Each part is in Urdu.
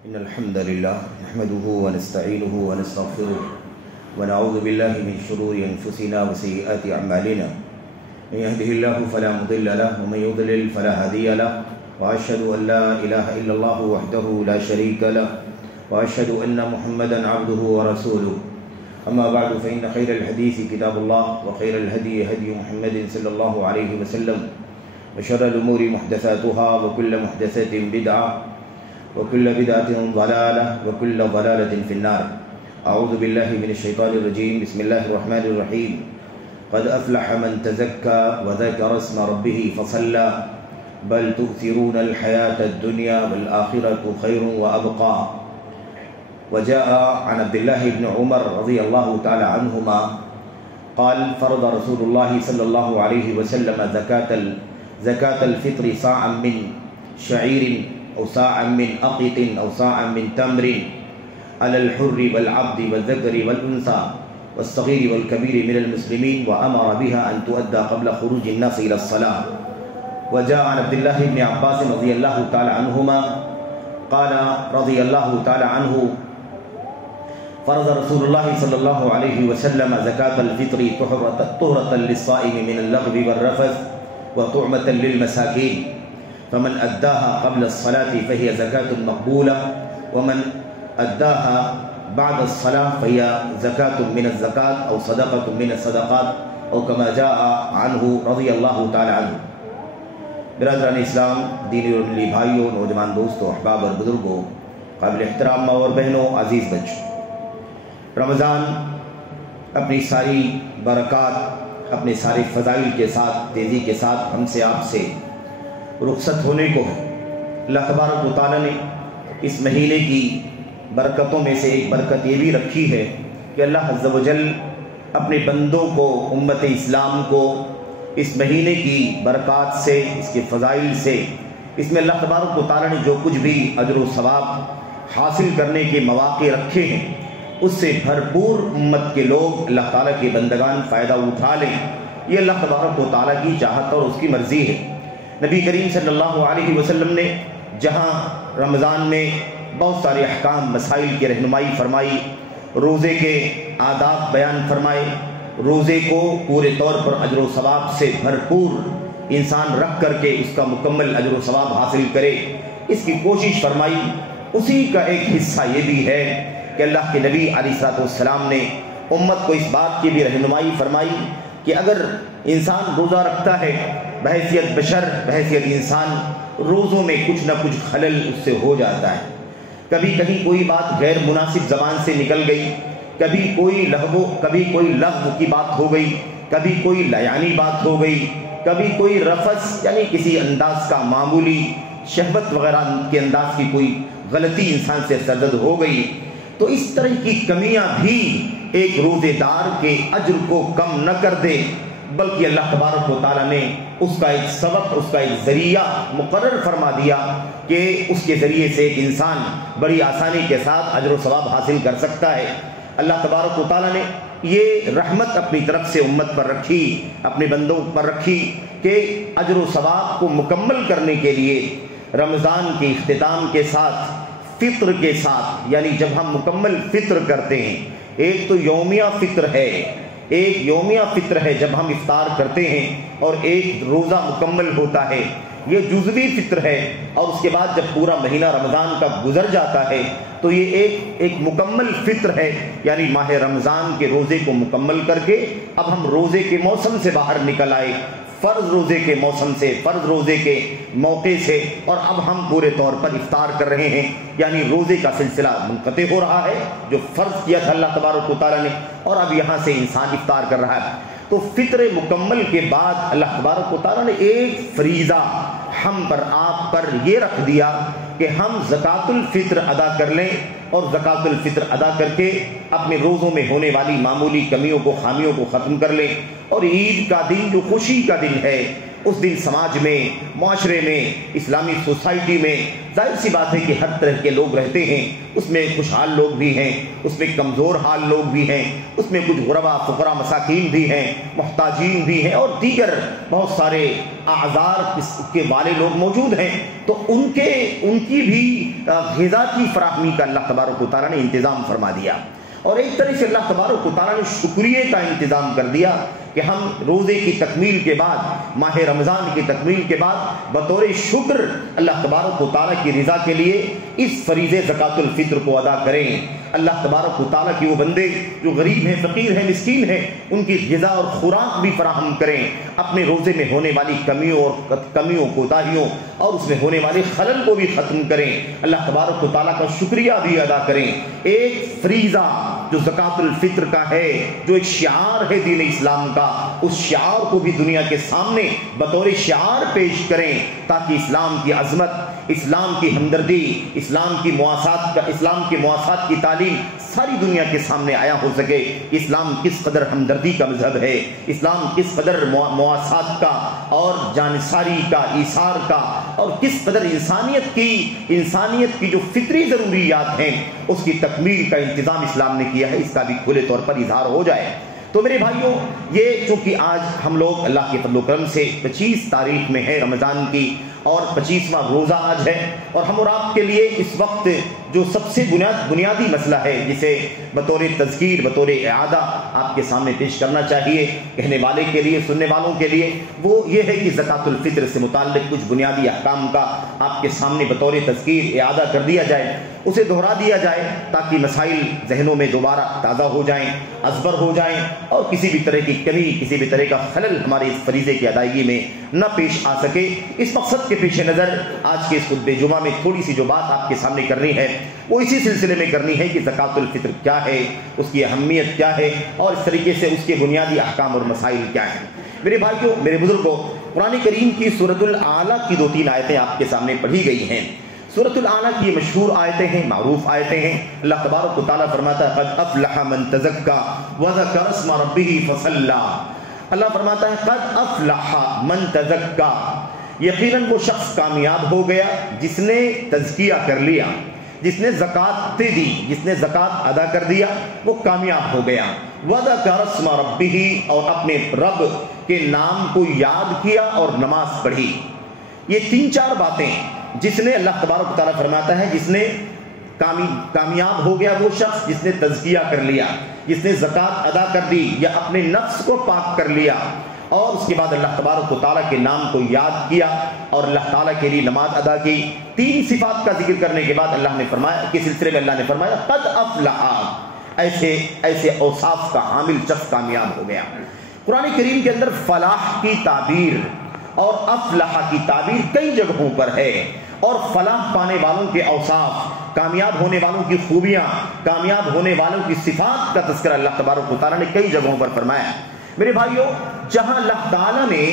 إن الحمد لله نحمده ونستعينه ونستغفره ونعوذ بالله من شرور أنفسنا وسيئات أعمالنا من يهده الله فلا مضل له ومن يضلل فلا هادي له وأشهد أن لا إله إلا الله وحده لا شريك له وأشهد أن محمدا عبده ورسوله أما بعد فإن خير الحديث كتاب الله وخير الهدي هدي محمد صلى الله عليه وسلم وشر الأمور محدثاتها وكل محدثة بدعة وكل بدعة ضلالة وكل ضلالة في النار. أعوذ بالله من الشيطان الرجيم. بسم الله الرحمن الرحيم. قد أفلح من تزكى وذكر اسم ربه فصلى بل تؤثرون الحياة الدنيا والآخرة خير وأبقى. وجاء عن عبد الله بن عمر رضي الله تعالى عنهما قال فرض رسول الله صلى الله عليه وسلم زكاة الفطر صاعا من شعير أو صاعا من أقط أو صاعا من تمر على الحر والعبد والذكر والأنثى والصغير والكبير من المسلمين وأمر بها أن تؤدى قبل خروج الناس إلى الصلاة. وجاء عن عبد الله بن عباس رضي الله تعالى عنهما قال رضي الله تعالى عنه فرض رسول الله صلى الله عليه وسلم زكاة الفطر طهرة للصائم من اللغو والرفث وطعمة للمساكين فمن أداها قبل الصلاة فهي زكاة مقبولة ومن أداها بعد الصلاة فهي زكاة من الزكاة أو صدقة من الصدقات أو كما جاء عنه رضي الله تعالى عنه. برادران اسلام، دینی اور ملی بھائیوں، نوجوان دوستوں، احباب اور بزرگوں، قابل احترام ماں اور بہنوں، عزیز بچوں، رمضان اپنی ساری برکات، اپنے سارے فضائل کے ساتھ، تیزی کے ساتھ ہم سے آپ سے رخصت ہونے کو ہے. اللہ تبارک و تعالیٰ نے اس مہینے کی برکتوں میں سے ایک برکت یہ بھی رکھی ہے کہ اللہ عز و جل اپنے بندوں کو، امت اسلام کو اس مہینے کی برکات سے، اس کے فضائل سے، اس میں اللہ تبارک و تعالیٰ نے جو کچھ بھی اجر و ثواب حاصل کرنے کے مواقع رکھے ہیں اس سے بھرپور امت کے لوگ، اللہ تعالیٰ کے بندگان فائدہ اٹھا لیں. یہ اللہ تبارک و تعالیٰ کی چاہت اور اس کی مرضی ہے. نبی کریم صلی اللہ علیہ وسلم نے جہاں رمضان میں بہت سارے احکام، مسائل کی رہنمائی فرمائی، روزے کے آداب بیان فرمائے، روزے کو پورے طور پر اجر و ثواب سے بھرپور انسان رکھ کر کے اس کا مکمل اجر و ثواب حاصل کرے، اس کی کوشش فرمائی. اسی کا ایک حصہ یہ بھی ہے کہ اللہ کے نبی علیہ السلام نے امت کو اس بات کی بھی رہنمائی فرمائی کہ اگر انسان روزہ رکھتا ہے بحیثیت بشر، بحیثیت انسان، روزوں میں کچھ نہ کچھ خلل اس سے ہو جاتا ہے. کبھی کہیں کوئی بات غیر مناسب زبان سے نکل گئی، کبھی کوئی لغو کی بات ہو گئی، کبھی کوئی لیانی بات ہو گئی، کبھی کوئی رفث یعنی کسی انداز کا معمولی شہوت وغیرہ کے انداز کی کوئی غلطی انسان سے سرزد ہو گئی. تو اس طرح کی کمیاں بھی ایک روزے دار کے اجر کو کم نہ کر دے، بلکہ اللہ تبارک و تعالیٰ نے اس کا ایک سبق، اس کا ایک ذریعہ مقرر فرما دیا کہ اس کے ذریعے سے ایک انسان بڑی آسانی کے ساتھ اجر و ثواب حاصل کر سکتا ہے. اللہ تبارک و تعالیٰ نے یہ رحمت اپنی طرف سے امت پر رکھی، اپنے بندوں پر رکھی کہ اجر و ثواب کو مکمل کرنے کے لیے رمضان کے اختتام کے ساتھ، فطر کے ساتھ، یعنی جب ہم مکمل فطر کرتے ہیں، ایک تو یومیہ فطر ہے، ایک یومیہ فطر ہے جب ہم افطار کرتے ہیں، اور ایک روزہ مکمل ہوتا ہے، یہ جزوی فطر ہے. اور اس کے بعد جب پورا مہینہ رمضان کا گزر جاتا ہے تو یہ ایک مکمل فطر ہے، یعنی ماہ رمضان کے روزے کو مکمل کر کے اب ہم روزے کے موسم سے باہر نکل آئے، فرض روزے کے موسم سے، فرض روزے کے موقع سے، اور اب ہم پورے طور پر افطار کر رہے ہیں، یعنی روزے کا سلسلہ منقطع ہو رہا ہے جو فرض کیا تھا اللہ تبارک و تعالیٰ نے، اور اب یہاں سے انسان افطار کر رہا ہے. تو فطر مکمل کے بعد اللہ تبارک و تعالیٰ نے ایک فریضہ ہم پر، آپ پر یہ رکھ دیا کہ ہم زکوٰۃ الفطر ادا کر لیں، اور زکوٰۃ الفطر ادا کر کے اپنے روزوں میں ہونے والی معمولی کمیوں کو، خامیوں کو ختم کر لیں. اور عید کا دن جو خوشی کا دن ہے، اس دن سماج میں، معاشرے میں، اسلامی سوسائٹی میں ظاہر سی بات ہے کہ ہر طرح کے لوگ رہتے ہیں، اس میں خوشحال لوگ بھی ہیں، اس میں کمزور حال لوگ بھی ہیں، اس میں کچھ غربا فقراء مساکین بھی ہیں، محتاجین بھی ہیں، اور دیگر بہت سارے اعذار کے والے لوگ موجود ہیں۔ تو ان کی بھی غذا کی فراہمی کا اللہ تبارک و تعالیٰ نے انتظام فرما دیا، اور ایک طرح سے اللہ تبارک و تعالیٰ نے شکریہ کا انتظام کر دیا کہ ہم روزے کی تکمیل کے بعد، ماہ رمضان کی تکمیل کے بعد بطور شکر اللہ تبارک و تعالیٰ کی رضا کے لیے اس فریضے زکوٰۃ الفطر کو ادا کریں۔ اللہ تبارک و تعالیٰ کی وہ بندے جو غریب ہیں، فقیر ہیں، مسکین ہیں، ان کی غذا اور خوراک بھی فراہم کریں، اپنے روزے میں ہونے والی کمیوں کوتاہیوں اور اس میں ہونے والے خلل کو بھی ختم کریں، اللہ تبارک و تعالیٰ کا شکریہ بھی ادا کریں۔ ایک فریضہ جو زکوٰۃ الفطر کا ہے، جو ایک شعار ہے دین اسلام کا، اس شعار کو بھی دنیا کے سامنے بطور شعار پیش کریں تاکہ اسلام کی عظمت، اسلام کی ہمدردی، اسلام کی مواسات کی تعلیم ساری دنیا کے سامنے آیا ہو سکے۔ اسلام کس قدر ہمدردی کا مذہب ہے، اسلام کس قدر مواسات کا اور جانثاری کا، ایثار کا، اور کس قدر انسانیت کی جو فطری ضروریات ہیں اس کی تکمیل کا انتظام اسلام نے کیا ہے، اس کا بھی کھلے طور پر اظہار ہو جائے۔ تو میرے بھائیوں، یہ چونکہ آج ہم لوگ اللہ کے فضل و کرم سے 25 تاریخ میں ہے رمضان کی، اور 25واں روزہ آج ہے، اور ہم اور آپ کے لیے اس وقت جو سب سے بنیادی مسئلہ ہے جسے بطور تذکیر، بطور اعادہ آپ کے سامنے پیش کرنا چاہیے، کہنے والے کے لیے، سننے والوں کے لیے، وہ یہ ہے کہ زکوٰۃ الفطر سے متعلق کچھ بنیادی احکام کا آپ کے سامنے بطور تذکیر اعادہ کر دیا جائے، اسے دہرا دیا جائے تاکہ مسائل ذہنوں میں دوبارہ تازہ ہو جائیں، ازبر ہو جائیں، اور کسی بھی طرح کی کمی، کسی بھی طرح کا خلل ہمارے اس فریضے کی ادائیگی میں نہ پیش آ سکے۔ اس مقصد کے پیش نظر آج کے اس خطبہ جمعہ میں تھوڑی سی جو بات آپ کے سامنے کرنی ہے وہ اسی سلسلے میں کرنی ہے کہ زکوٰۃ الفطر کیا ہے، اس کی اہمیت کیا ہے، اور اس طریقے سے اس کے بنیادی احکام اور مسائل کیا ہیں۔ میرے بھائیوں، میرے بزرگوں، قرآن کریم کی سورۃ الاعلیٰ کی 2-3 آیتیں آپ کے سامنے پڑھی گئی ہیں۔ سورۃ الاعلیٰ کی یہ مشہور آیتیں ہیں، معروف آیتیں ہیں۔ اللہ تبارک و تعالیٰ فرماتا ہے قد افلح من تزکا وذکر اسم ربہ فصلی۔ اللہ فرماتا ہے قد افلح من تزکا، یقیناً وہ شخص کامیاب ہو گیا جس نے تزکیہ کر لیا، جس نے زکوٰۃ دی، جس نے زکوٰۃ ادا کر دیا، وہ کامیاب ہو گیا۔ وذکر اسم ربہ، اور اپنے رب کے نام کو یاد کیا اور نماز پڑھی۔ یہ 3-4 باتیں جس نے، اللہ تبارک و تعالیٰ فرماتا ہے جس نے کامیاب ہو گیا وہ شخص جس نے تزکیہ کر لیا، جس نے زکوٰۃ ادا کر دی یا اپنے نفس کو پاک کر لیا، اور اس کے بعد اللہ تبارک و تعالیٰ کے نام کو یاد کیا اور اللہ تعالیٰ کے لیے نماز ادا کی۔ 3 صفات کا ذکر کرنے کے بعد اللہ نے فرمایا کہ سلسلے میں اللہ نے فرمایا قد افلح، ایسے اوصاف کا حامل شخص کامیاب ہو گیا۔ قرآن کریم کے اندر فلاح کی تعبیر اور افلح کی تعبیر کئی جگہوں پر ہے، اور فلاح پانے والوں کے اوصاف، کامیاب ہونے والوں کی خوبیاں، کامیاب ہونے والوں کی صفات کا تذکرہ اللہ تبارک و تعالیٰ نے کئی جگہوں پر فرمایا۔ میرے بھائیوں، جہاں اللہ تعالیٰ نے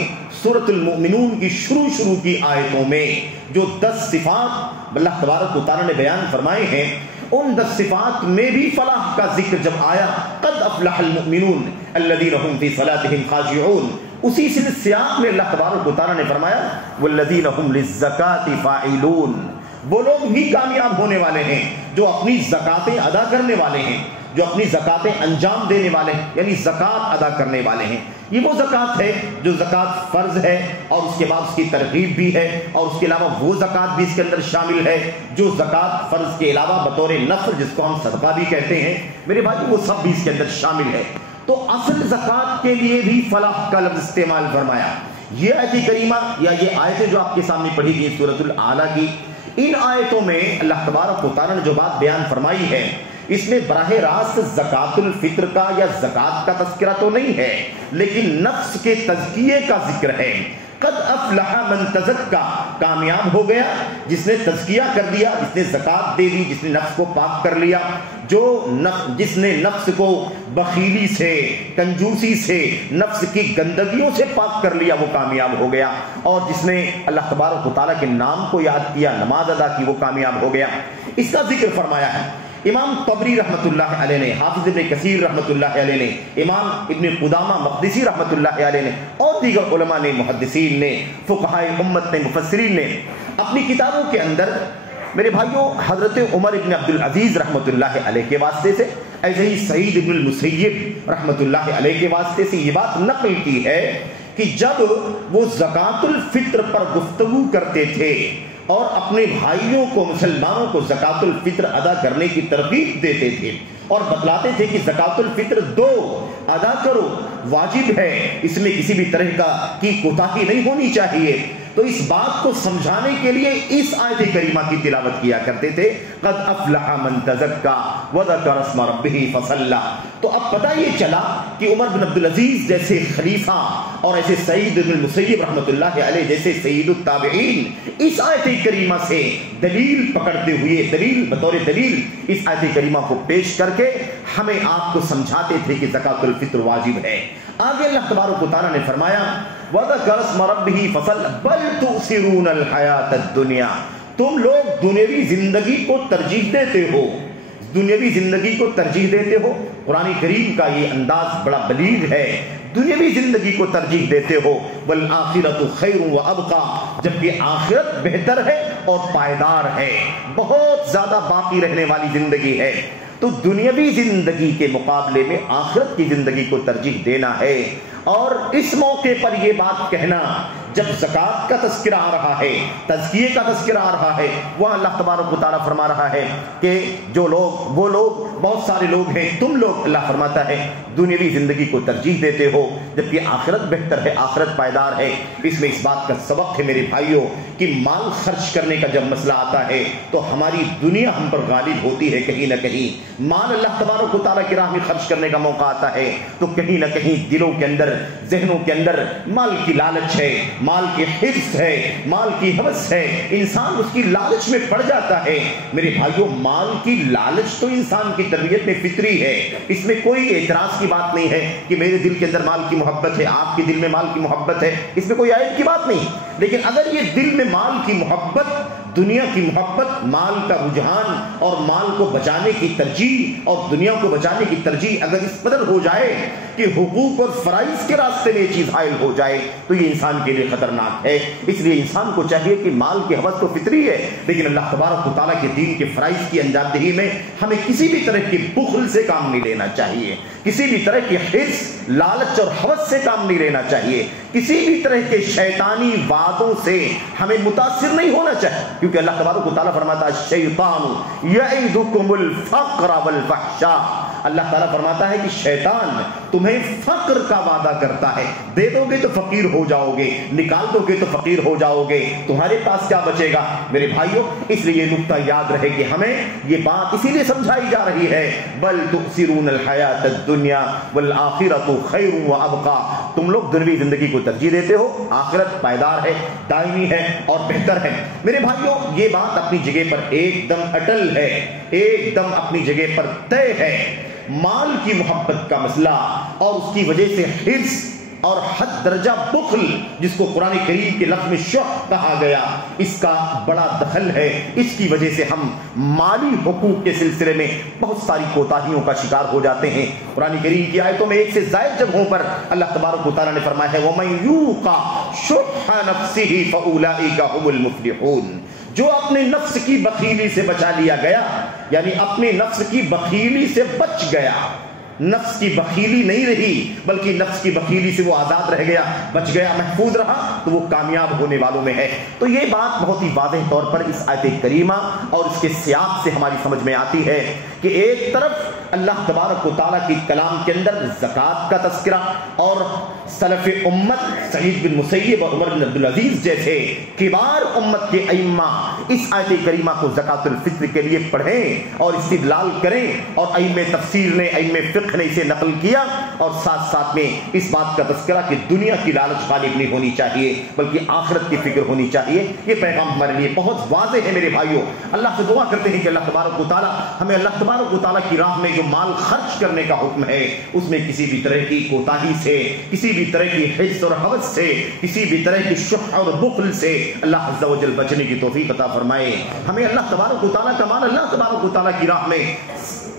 سورۃ المؤمنون کی شروع کی آیتوں میں جو 10 صفات اللہ تبارک و تعالیٰ نے بیان فرمائے ہیں، ان 10 صفات میں بھی فلاح کا ذکر جب آیا قد افلح المؤمنون الذین هم فی صلاتهم خاشعون، اسی سیاق میں اللہ تبارک و تعالیٰ نے فرمایا والذین هم للزکاة فاعلون، وہ لوگ بھی کامیاب ہونے والے ہیں جو اپنی زکاتیں ادا کرنے والے ہیں، جو اپنی زکاتیں انجام دینے والے ہیں، یعنی زکات ادا کرنے والے ہیں۔ یہ وہ زکات ہے جو زکات فرض ہے، اور اس کے بعد اس کی ترغیب بھی ہے، اور اس کے علاوہ وہ زکات بھی اس کے اندر شامل ہے جو زکات فرض کے علاوہ بطور نفل، جس کو ہم صدقہ بھی کہتے ہیں، میرے بھائی وہ سب بھی اس کے اندر شامل ہے۔ تو اصل زکات کے لیے بھی فلاح کا لفظ استعمال فرمایا۔ یہ آیت کریمہ یا یہ آیتیں جو آپ کے سامنے پڑھی گئی سورۃ الاعلیٰ کی، ان آیتوں میں اللہ تبارک و تعالیٰ نے جو بات بیان فرمائی ہے اس میں براہ راست زکوٰۃ الفطر کا یا زکوٰۃ کا تذکرہ تو نہیں ہے، لیکن نفس کے تزکیے کا ذکر ہے۔ قد افلح من تزکا، کامیاب ہو گیا جس نے تزکیہ کر دیا، جس نے زکوٰۃ دے دی، جس نے نفس کو پاک کر لیا، جس نے نفس کو بخیلی سے، کنجوسی سے، نفس کی گندگیوں سے پاک کر لیا، وہ کامیاب ہو گیا، اور جس نے اللہ تبارک و تعالیٰ کے نام کو یاد کیا، نماز ادا کی، وہ کامیاب ہو گیا۔ اس کا ذکر فرمایا ہے۔ امام طبری رحمۃ اللہ علیہ نے، حافظ ابن کثیر رحمۃ اللہ علیہ نے، امام ابن قدامہ مقدسی رحمۃ اللہ علیہ نے، اور دیگر علماء نے، محدثین نے، فقہائے امت نے، مفسرین نے اپنی کتابوں کے اندر میرے بھائیوں حضرت عمر ابن عبد العزیز رحمۃ اللہ علیہ کے واسطے سے، ایسے ہی سعید ابن المسیب رحمۃ اللہ علیہ کے واسطے سے یہ بات نقل کی ہے کہ جب وہ زکوٰۃ الفطر پر گفتگو کرتے تھے اور اپنے بھائیوں کو، مسلمانوں کو زکوٰۃ الفطر ادا کرنے کی ترغیب دیتے تھے اور بتلاتے تھے کہ زکوٰۃ الفطر دو، ادا کرو، واجب ہے، اس میں کسی بھی طرح کی کوتاہی نہیں ہونی چاہیے، تو اس بات کو سمجھانے کے لیے اس آیت کریمہ کی تلاوت کیا کرتے تھے، قد افلح من تزکا وذکر اسم ربہ فصلی۔ تو اب پتہ یہ چلا کہ عمر بن عبد العزیز جیسے خلیفہ اور ایسے سعید بن المسیب رحمۃ اللہ علیہ جیسے سید التابعین اس آیت کریمہ سے دلیل پکڑتے ہوئے، دلیل بطور دلیل اس آیت کریمہ کو پیش کر کے ہمیں آپ کو سمجھاتے تھے کہ زکوٰۃ الفطر واجب ہے۔ آگے اللہ تبارک و تعالیٰ نے فرمایا وَذَكَرَ اسْمَ رَبِّهِ فَصَلَّ بَلْ تُؤْثِرُونَ الْحَيَاةَ الدُّنْيَا، تم لوگ دنیاوی زندگی کو ترجیح دیتے ہو، دنیاوی زندگی کو ترجیح دیتے ہو۔ قرآن کریم کا یہ انداز بڑا بلیغ ہے، دنیاوی زندگی کو ترجیح دیتے ہو، وَالْآخِرَةُ خَيْرٌ وَأَبْقَىٰ، جبکہ آخرت بہتر ہے اور پائیدار ہے، بہت زیادہ باقی رہنے والی زندگی ہے۔ تو دنیاوی زندگی کے مقابلے میں آخرت کی زندگی کو ترجیح دینا ہے، اور اس موقع پر یہ بات کہنا جب زکوٰۃ کا تذکرہ آ رہا ہے، تزکیے کا تذکرہ آ رہا ہے، وہاں اللہ تبارک و تعالیٰ فرما رہا ہے کہ جو لوگ، وہ لوگ، بہت سارے لوگ ہیں، تم لوگ، اللہ فرماتا ہے دنیاوی زندگی کو ترجیح دیتے ہو جبکہ آخرت بہتر ہے، آخرت پائیدار ہے۔ اس میں اس بات کا سبق ہے میرے بھائیوں کہ مال خرچ کرنے کا جب مسئلہ آتا ہے تو ہماری دنیا ہم پر غالب ہوتی ہے کہیں نہ کہیں۔ مال اللہ تبارک و تعالیٰ کی راہ میں خرچ کرنے کا موقع آتا ہے تو کہیں نہ کہیں دلوں کے اندر، ذہنوں کے اندر مال کی لالچ ہے، مال کی حرص ہے، مال کی ہوس ہے، انسان اس کی لالچ میں پڑ جاتا ہے۔ میرے بھائیوں مال کی لالچ تو انسان کی طبیعت میں فطری ہے، اس میں کوئی اعتراض کی بات نہیں ہے کہ میرے دل کے اندر مال کی محبت ہے، آپ کے دل میں مال کی محبت ہے، اس میں کوئی عیب کی بات نہیں۔ لیکن اگر یہ دل میں مال کی محبت، دنیا کی محبت، مال کا رجحان اور مال کو بچانے کی ترجیح اور دنیا کو بچانے کی ترجیح اگر اس قدر ہو جائے کہ حقوق اور فرائض کے راستے میں یہ چیز حائل ہو جائے تو یہ انسان کے لیے خطرناک ہے۔ اس لیے انسان کو چاہیے کہ مال کی ہوس تو فطری ہے، لیکن اللہ تبارک و تعالیٰ کے دین کے فرائض کی انجام دہی میں ہمیں کسی بھی طرح کے بخل سے کام نہیں لینا چاہیے، کسی بھی طرح کی حرص، لالچ اور ہوس سے کام نہیں لینا چاہیے، کسی بھی طرح کے شیطانی وعدوں سے ہمیں متاثر نہیں ہونا چاہیے، کیونکہ اللہ تبارک و تعالیٰ فرماتا ہے الشیطان یعدکم الفقر والفحشاء، اللہ تعالیٰ فرماتا ہے کہ شیطان تمہیں فقر کا وعدہ کرتا ہے، دے دو گے تو فقیر ہو جاؤ گے، نکال دو گے تو فقیر ہو جاؤ گے، تمہارے پاس کیا بچے گا؟ میرے بھائیوں اس لیے یہ نقطہ یاد رہے کہ ہمیں یہ بات اسی لیے سمجھائی جا رہی ہے، بل تؤثرون الحیات الدنیا والآخرۃ خیر وابقیٰ، تم لوگ دنیوی زندگی کو ترجیح دیتے ہو، آخرت پائیدار ہے، دائمی ہے اور بہتر ہے۔ میرے بھائیوں یہ بات اپنی جگہ پر ایک دم اٹل ہے، ایک دم اپنی جگہ پر طے ہے۔ مال کی محبت کا مسئلہ اور اس کی وجہ سے حرص اور حد درجہ بخل، جس کو قرآن کریم کے لفظ میں شح کہا گیا، اس کا بڑا دخل ہے۔ اس کی وجہ سے ہم مالی حقوق کے سلسلے میں بہت ساری کوتاہیوں کا شکار ہو جاتے ہیں۔ قرآن کریم کی آیتوں میں ایک سے زائد جگہوں پر اللہ تبارک و تعالیٰ نے فرمایا ہے وَمَن يُوقَ شُحَّ نَفْسِهِ فَأُولَٰئِكَ هُمُ الْمُفْلِحُونَ، جو اپنے نفس کی بخیلی سے بچا لیا گیا، یعنی اپنے نفس کی بخیلی سے بچ گیا، نفس کی بخیلی نہیں رہی بلکہ نفس کی بخیلی سے وہ آزاد رہ گیا، بچ گیا، محفوظ رہا، تو وہ کامیاب ہونے والوں میں ہے۔ تو یہ بات بہت ہی واضح طور پر اس آیت کریمہ اور اس کے سیاق سے ہماری سمجھ میں آتی ہے کہ ایک طرف اللہ تبارک و تعالیٰ کی کلام کے اندر زکوٰۃ کا تذکرہ اور سلف امت سعید بن مسیب اور عمر بن عبد العزیز جیسے کبار امت کے ائمہ اس آیت کریمہ کو زکوٰۃ الفطر کے لیے پڑھیں اور استدلال کریں، اور ائمہ تفسیر نے، ائمہ فقہ نے اسے نقل کیا، اور ساتھ ساتھ میں اس بات کا تذکرہ کہ دنیا کی لالچ غالب نہیں ہونی چاہیے بلکہ آخرت کی فکر ہونی چاہیے۔ یہ پیغام ہمارے لیے بہت واضح ہے میرے بھائیوں۔ اللہ سے دعا کرتے ہیں کہ اللہ تبارک و تعالیٰ ہمیں اللہ تبارک و تعالیٰ کی راہ میں جو مال خرچ کرنے کا حکم ہے اس میں کسی بھی طرح کی کوتاہی سے، کسی بھی طرح کی حرص اور ہوس سے، کسی بھی طرح کی شح اور بخل سے اللہ عز و جل بچنے کی توفیق عطا فرمائے. ہمیں اللہ تبارک و تعالیٰ کا مال اللہ تبارک و تعالیٰ کی راہ میں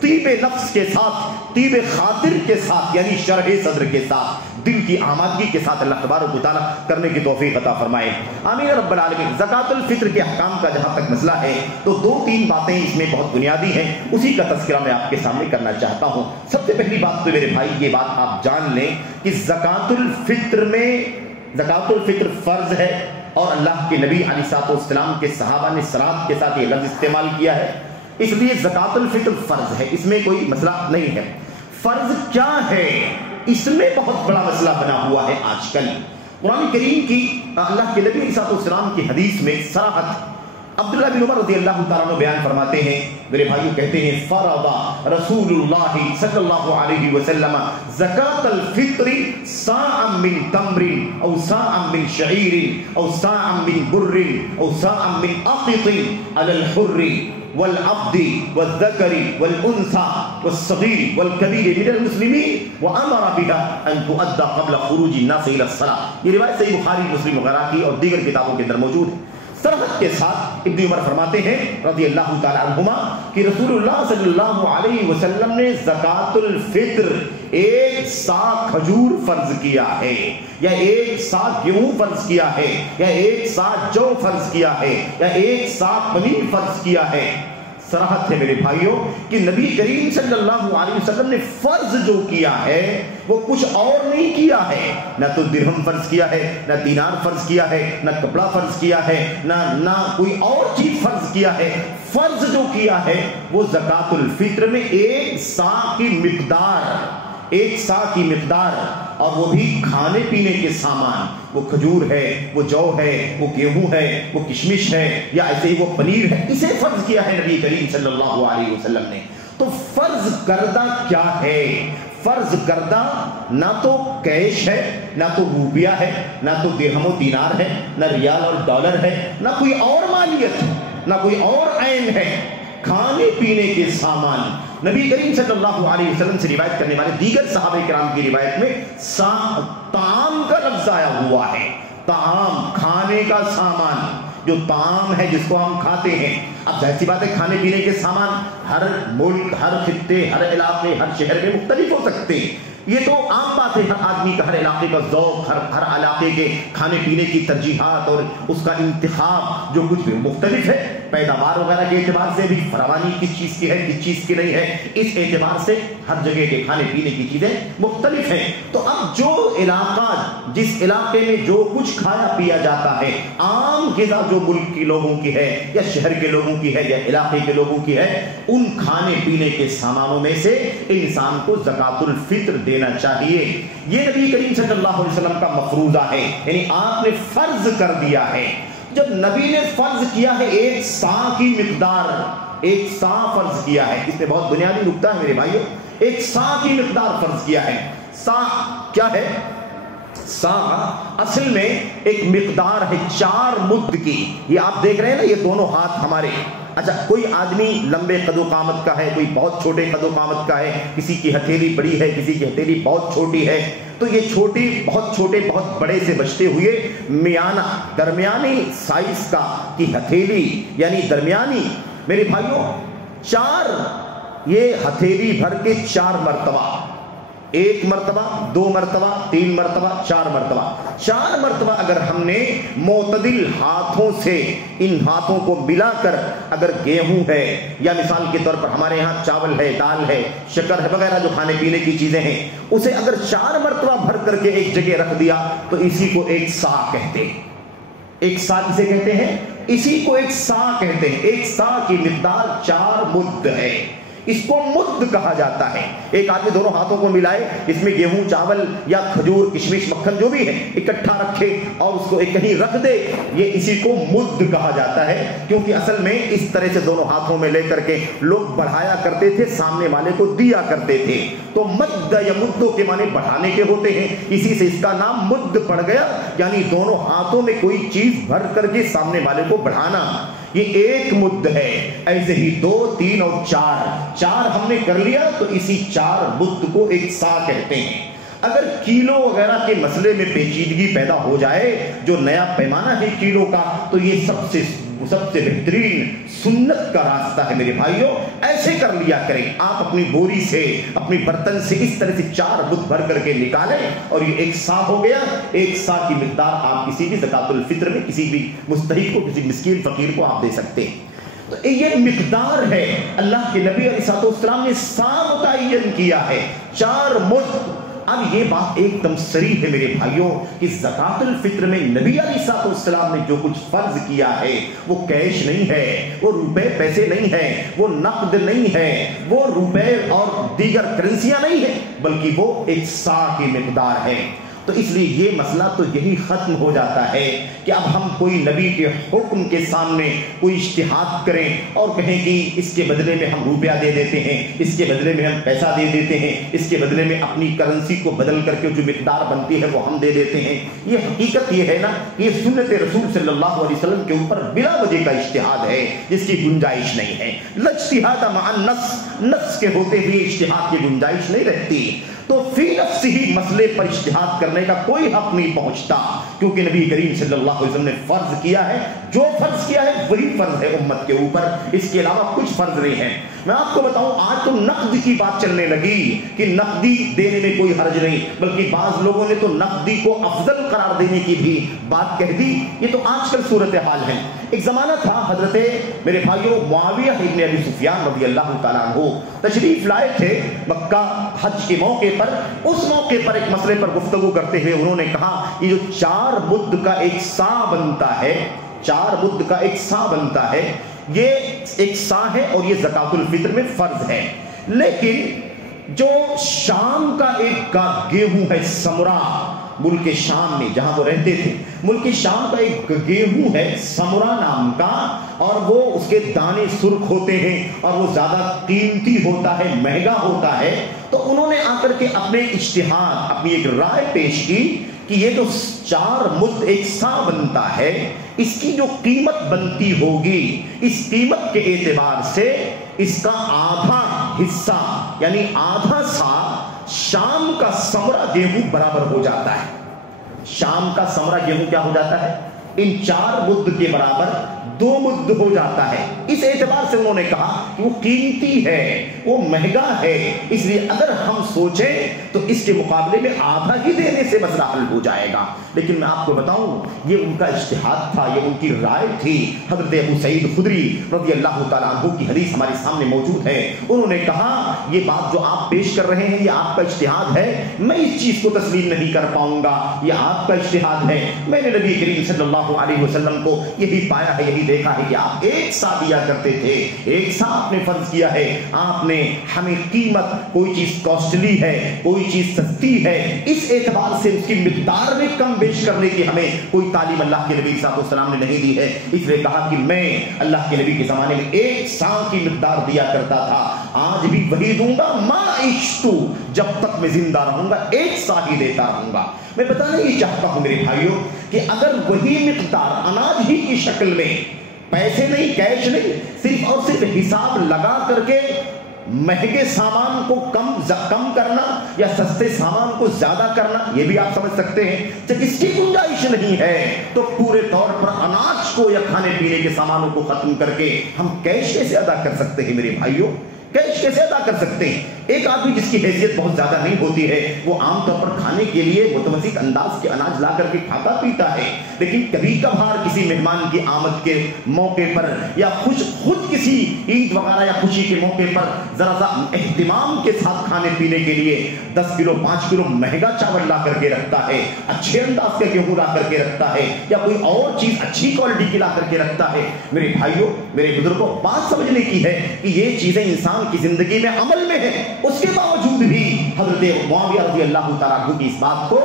طیب نفس کے ساتھ، طیب خاطر کے ساتھ، یعنی شرح صدر کے ساتھ، دل کی آمادگی کے ساتھ اللہ تبارک و تعالیٰ کرنے کی توفیق عطا فرمائے. آمین رب العالمین. زکوٰۃ الفطر کے احکام کا جہاں تک مسئلہ ہے تو 2-3 باتیں اس میں بہت بنیادی ہیں، اسی کا تذکرہ میں آپ کے سامنے کرنا چاہتا ہوں. سب سے پہلی بات تو میرے بھائی یہ بات آپ جان لیں کہ زکوٰۃ الفطر میں زکوٰۃ الفطر فرض ہے، اور اللہ کے نبی علیہ السلام کے صحابہ نے صراط کے ساتھ یہ لفظ استعمال کیا ہے، اس لیے زکوٰۃ الفطر فرض ہے، اس میں کوئی مسئلہ نہیں ہے. فرض کیا ہے اس میں بہت بڑا مسئلہ بنا ہوا ہے آج کل. قرآن کریم کی اللہ کے نبی علیہ السلام کی حدیث میں صراحت عبداللہ بن عمر رضی اللہ تعالیٰ عنہ بیان فرماتے ہیں، میرے بھائیو کہتے ہیں فرض رسول اللہ صلی اللہ علیہ وسلم زکاۃ الفطر صاعا من تمر او صاعا من شعیر او صاعا من بر او صاعا من اقط علی الحر والعبد والذکر والانثى والصغیر والکبیر من المسلمین وامر بها ان تؤدى قبل خروج الناس الى الصلاۃ. یہ روایت صحیح بخاری، مسلم وغیرہ کی اور دیگر کتابوں کے اندر موجود ہے. صراحت کے ساتھ ابن عمر فرماتے ہیں رضی اللہ تعالی عنہما کہ رسول اللہ صلی اللہ علیہ وسلم نے زکوٰۃ الفطر 1 صاع کھجور فرض کیا ہے، یا 1 صاع گیہوں فرض کیا ہے، یا 1 صاع جو فرض کیا ہے، یا 1 صاع پنیر فرض کیا ہے. صراحت ہے میرے بھائیوں کہ نبی کریم صلی اللہ علیہ وسلم نے فرض جو کیا ہے وہ کچھ اور نہیں کیا ہے. نہ تو درہم فرض کیا ہے، نہ دینار فرض کیا ہے، نہ کپڑا فرض کیا ہے، نہ کوئی اور چیز فرض کیا ہے. فرض جو کیا ہے وہ زکوٰۃ الفطر میں 1 صاع کی مقدار، 1 صاع کی مقدار، اور وہ بھی کھانے پینے کے سامان. وہ کھجور ہے، وہ جو ہے، وہ گیہوں ہے، وہ کشمش ہے، یا ایسے ہی وہ پنیر ہے، اسے فرض کیا ہے نبی کریم صلی اللہ علیہ وسلم نے. تو فرض کردہ کیا ہے؟ فرض کردہ نہ تو کیش ہے، نہ تو روپیہ ہے، نہ تو درہم و دینار ہے، نہ ریال اور ڈالر ہے، نہ کوئی اور مالیت، نہ کوئی اور عین ہے. کھانے پینے کے سامان. نبی کریم صلی اللہ علیہ وسلم سے روایت کرنے والے دیگر صحابہ کرام کی روایت میں طعام کا لفظ آیا ہوا ہے. طعام، کھانے کا سامان، جو طعام ہے جس کو ہم کھاتے ہیں. اب ظاہر سی بات ہے کھانے پینے کے سامان ہر ملک، ہر خطے، ہر علاقے، ہر شہر میں مختلف ہو سکتے ہیں. یہ تو عام بات ہے، ہر آدمی کا، ہر علاقے کا ذوق، ہر علاقے کے کھانے پینے کی ترجیحات اور اس کا انتخاب جو کچھ بھی مختلف ہے. پیداوار وغیرہ کے اعتبار سے بھی فراوانی کس چیز کی ہے، کس چیز کی نہیں ہے، اس اعتبار سے ہر جگہ کے کھانے پینے کی چیزیں مختلف ہیں. تو اب جو علاقہ، جس علاقے میں جو کچھ کھایا پیا جاتا ہے، عام غذا جو ملک کے لوگوں کی ہے یا شہر کے لوگوں کی ہے یا علاقے کے لوگوں کی ہے، ان کھانے پینے کے سامانوں میں سے انسان کو زکوٰۃ الفطر دینا چاہیے. یہ نبی کریم صلی اللہ علیہ وسلم کا مفروضہ ہے، یعنی آپ نے فرض کر دیا ہے. جب نبی نے فرض کیا ہے 1 صاع کی مقدار، 1 صاع فرض کیا ہے، اس میں بہت بنیادی نکتہ ہے میرے بھائیو. 1 صاع کی مقدار فرض کیا ہے. صاع کیا ہے؟ صاع اصل میں ایک مقدار ہے 4 مد کی. یہ آپ دیکھ رہے ہیں نا، یہ دونوں ہاتھ ہمارے. اچھا، کوئی آدمی لمبے قد و قامت کا ہے، کوئی بہت چھوٹے قد و قامت کا ہے، کسی کی ہتھیلی بڑی ہے، کسی کی ہتھیلی بہت چھوٹی ہے. تو یہ چھوٹی، بہت چھوٹے، بہت بڑے سے بچتے ہوئے میانہ، درمیانی سائز کا کی ہتھیلی، یعنی درمیانی. میرے بھائیوں 4 یہ ہتھیلی بھر کے 4 مرتبہ، 1 مرتبہ، 2 مرتبہ، 3 مرتبہ، 4 مرتبہ. 4 مرتبہ اگر ہم نے معتدل ہاتھوں سے ان ہاتھوں کو ملا کر اگر گیہوں ہے، یا مثال کے طور پر ہمارے ہاں چاول ہے، دال ہے، شکر ہے، وغیرہ جو کھانے پینے کی چیزیں ہیں، اسے اگر 4 مرتبہ بھر کر کے ایک جگہ رکھ دیا تو اسی کو 1 صاع کہتے ہیں. 1 صاع کسے کہتے ہیں؟ اسی کو 1 صاع کہتے ہیں. 1 صاع کی مقدار 4 مد ہے. اس کو مد کہا جاتا ہے. ایک آدمی دونوں ہاتھوں کو ملائے، اس میں گیہوں، چاول یا کھجور، کشمش، مکھن جو بھی ہے اکٹھا رکھے اور اس کو ایک کہیں رکھ دے، یہ اسی کو مد کہا جاتا ہے. کیونکہ اصل میں اس طرح سے دونوں ہاتھوں میں لے کر کے لوگ بڑھایا کرتے تھے، سامنے والے کو دیا کرتے تھے. تو مد یا مدوں کے معنی بڑھانے کے ہوتے ہیں، اسی سے اس کا نام مد پڑ گیا، یعنی دونوں ہاتھوں میں کوئی چیز بھر کر کے سامنے والے کو بڑھانا. یہ ایک مد ہے. ایسے ہی 2 3 اور 4 ہم نے کر لیا تو اسی 4 مد کو ایک سا کہتے ہیں. اگر کیلو وغیرہ کے مسئلے میں پیچیدگی پیدا ہو جائے، جو نیا پیمانہ ہے کیلو کا، تو یہ سب سے بہترین سنت کا راستہ ہے میرے بھائیوں. ایسے کر لیا کریں. آپ اپنی بوری سے، اپنی برتن سے اس طرح سے 4 مد بھر کر کے نکالیں اور یہ ایک سا ہو گیا. ایک سا کی مقدار آپ کسی بھی زکوٰۃ الفطر میں کسی بھی مستحق کو، کسی مسکین فقیر کو آپ دے سکتے ہیں. تو یہ مقدار ہے. اللہ کے نبی علیہ السلام نے سا متعین کیا ہے، 4 مد. اب یہ بات ایک دم صریح ہے میرے بھائیوں کہ زکوٰۃ الفطر میں نبی علیہ السلام نے جو کچھ فرض کیا ہے وہ کیش نہیں ہے، وہ روپے پیسے نہیں ہے، وہ نقد نہیں ہے، وہ روپے اور دیگر کرنسیاں نہیں ہے، بلکہ وہ ایک سا کی مقدار ہے. تو اس لیے یہ مسئلہ تو یہی ختم ہو جاتا ہے کہ اب ہم کوئی نبی کے حکم کے سامنے کوئی اجتہاد کریں اور کہیں کہ اس کے بدلے میں ہم روپیہ دے دیتے ہیں، اس کے بدلے میں ہم پیسہ دے دیتے ہیں، اس کے بدلے میں اپنی کرنسی کو بدل کر کے جو مقدار بنتی ہے وہ ہم دے دیتے ہیں. یہ حقیقت یہ ہے نا، یہ سنت رسول صلی اللہ علیہ وسلم کے اوپر بلا وجہ کا اجتہاد ہے جس کی گنجائش نہیں ہے. الاجتہاد مع النص، نص کے ہوتے ہوئے اجتہاد کی گنجائش نہیں رہتی. تو فی نفسہ ہی مسئلے پر اجتہاد کرنے کا کوئی حق نہیں پہنچتا، کیونکہ نبی کریم صلی اللہ علیہ وسلم نے فرض کیا ہے. جو فرض کیا ہے وہی فرض ہے امت کے اوپر، اس کے علاوہ کچھ فرض نہیں ہے. میں آپ کو بتاؤں، آج تو نقد کی بات چلنے لگی کہ نقدی دینے میں کوئی حرج نہیں، بلکہ بعض لوگوں نے تو نقدی کو افضل قرار دینے کی بھی بات کہہ دی. یہ تو آج کل صورتحال ہے. ایک زمانہ تھا، حضرت میرے بھائیوں معاویہ ابن ابی سفیان رضی اللہ تعالیٰ عنہ تشریف لائے تھے مکہ حج کے موقع پر. اس موقع پر ایک مسئلے پر گفتگو کرتے ہوئے انہوں نے کہا یہ جو 4 مد کا ایک سا بنتا ہے، 4 مد کا ایک سا بنتا ہے، یہ ایک سا ہے اور یہ زکوٰۃ الفطر میں فرض ہے. لیکن جو شام کا ایک گیہوں ہے، سمرا، ملک شام میں جہاں وہ رہتے تھے، ملک شام کا ایک گیہوں ہے سمرا نام کا، اور وہ اس کے دانے سرخ ہوتے ہیں اور وہ زیادہ قیمتی ہوتا ہے، مہنگا ہوتا ہے. تو انہوں نے آ کر کے اپنے اجتہاد، اپنی ایک رائے پیش کی کہ یہ جو 4 مد ایک سا بنتا ہے، اس کی جو قیمت بنتی ہوگی، اس قیمت کے اعتبار سے اس کا آدھا حصہ یعنی آدھا سا شام کا سمرا گیہوں برابر ہو جاتا ہے. شام کا سمرا گیہوں کیا ہو جاتا ہے؟ ان 4 مد کے برابر 2 مد ہو جاتا ہے. اس اعتبار سے انہوں نے کہا کہ وہ قیمتی ہے، وہ مہنگا ہے، اس لیے اگر ہم سوچیں تو اس کے مقابلے میں آدھا ہی دینے سے مسئلہ حل ہو جائے گا. لیکن میں آپ کو بتاؤں یہ ان کا اجتہاد تھا، یہ ان کی رائے تھی. حضرت ابو سعید خدری رضی اللہ تعالیٰ عنہ کی حدیث ہمارے سامنے موجود ہے. انہوں نے کہا یہ بات جو آپ پیش کر رہے ہیں یہ آپ کا اجتہاد ہے، میں اس چیز کو تسلیم نہیں کر پاؤں گا، یہ آپ کا اجتہاد ہے. میں نے نبی کریم صلی اللہ علیہ وسلم کو یہی پایا ہے، یہی دیکھا ہے کہ آپ ایک سا دیا کرتے تھے، ایک سا آپ نے فرض کیا ہے. آپ نے ہمیں قیمت، کوئی چیز کاسٹلی ہے، کوئی چیز سستی ہے، اس اعتبار سے اس کی مقدار میں کم بیش کرنے کی ہمیں کوئی تعلیم اللہ کے نبی صلی اللہ علیہ وسلم نے نہیں دی ہے. اس لیے کہا کہ میں اللہ کے نبی کے زمانے میں 1 سا کی مقدار دیا کرتا تھا، آج بھی وہی دوں گا، ما عشتو، جب تک میں زندہ رہوں گا 1 سا ہی دیتا رہوں گا. میں بتانا یہ چاہتا ہوں میرے بھائیوں کہ اگر وہی مقدار اناج ہی کی شکل میں، پیسے نہیں، کیش نہیں، صرف اور صرف حساب لگا کر کے مہنگے سامان کو کم کرنا یا سستے سامان کو زیادہ کرنا، یہ بھی آپ سمجھ سکتے ہیں. جب اس کی گنجائش نہیں ہے تو پورے طور پر اناج کو یا کھانے پینے کے سامانوں کو ختم کر کے ہم کیش کیسے ادا کر سکتے ہیں میرے بھائیوں؟ کیش کیسے ادا کر سکتے ہیں؟ ایک آدمی جس کی حیثیت بہت زیادہ نہیں ہوتی ہے وہ عام طور پر کھانے کے لیے متوسط انداز کے اناج لا کر کے کھاتا پیتا ہے، لیکن کبھی کبھار کسی مہمان کی آمد کے موقع پر یا خود کسی عید وغیرہ یا خوشی کے موقع پر ذرا سا اہتمام کے ساتھ کھانے پینے کے لیے 10 کلو 5 کلو مہنگا چاول لا کر کے رکھتا ہے، اچھے انداز کا گیہوں لا کر کے رکھتا ہے، یا کوئی اور چیز اچھی کوالٹی کی لا کر کے رکھتا ہے. میرے بھائیوں، میرے بزرگوں، بات سمجھنے کی ہے کہ یہ چیزیں انسان کی زندگی میں عمل میں ہے. اس کے باوجود بھی حضرت معاویہ رضی اللہ تعالیٰ عنہ کی اس بات کو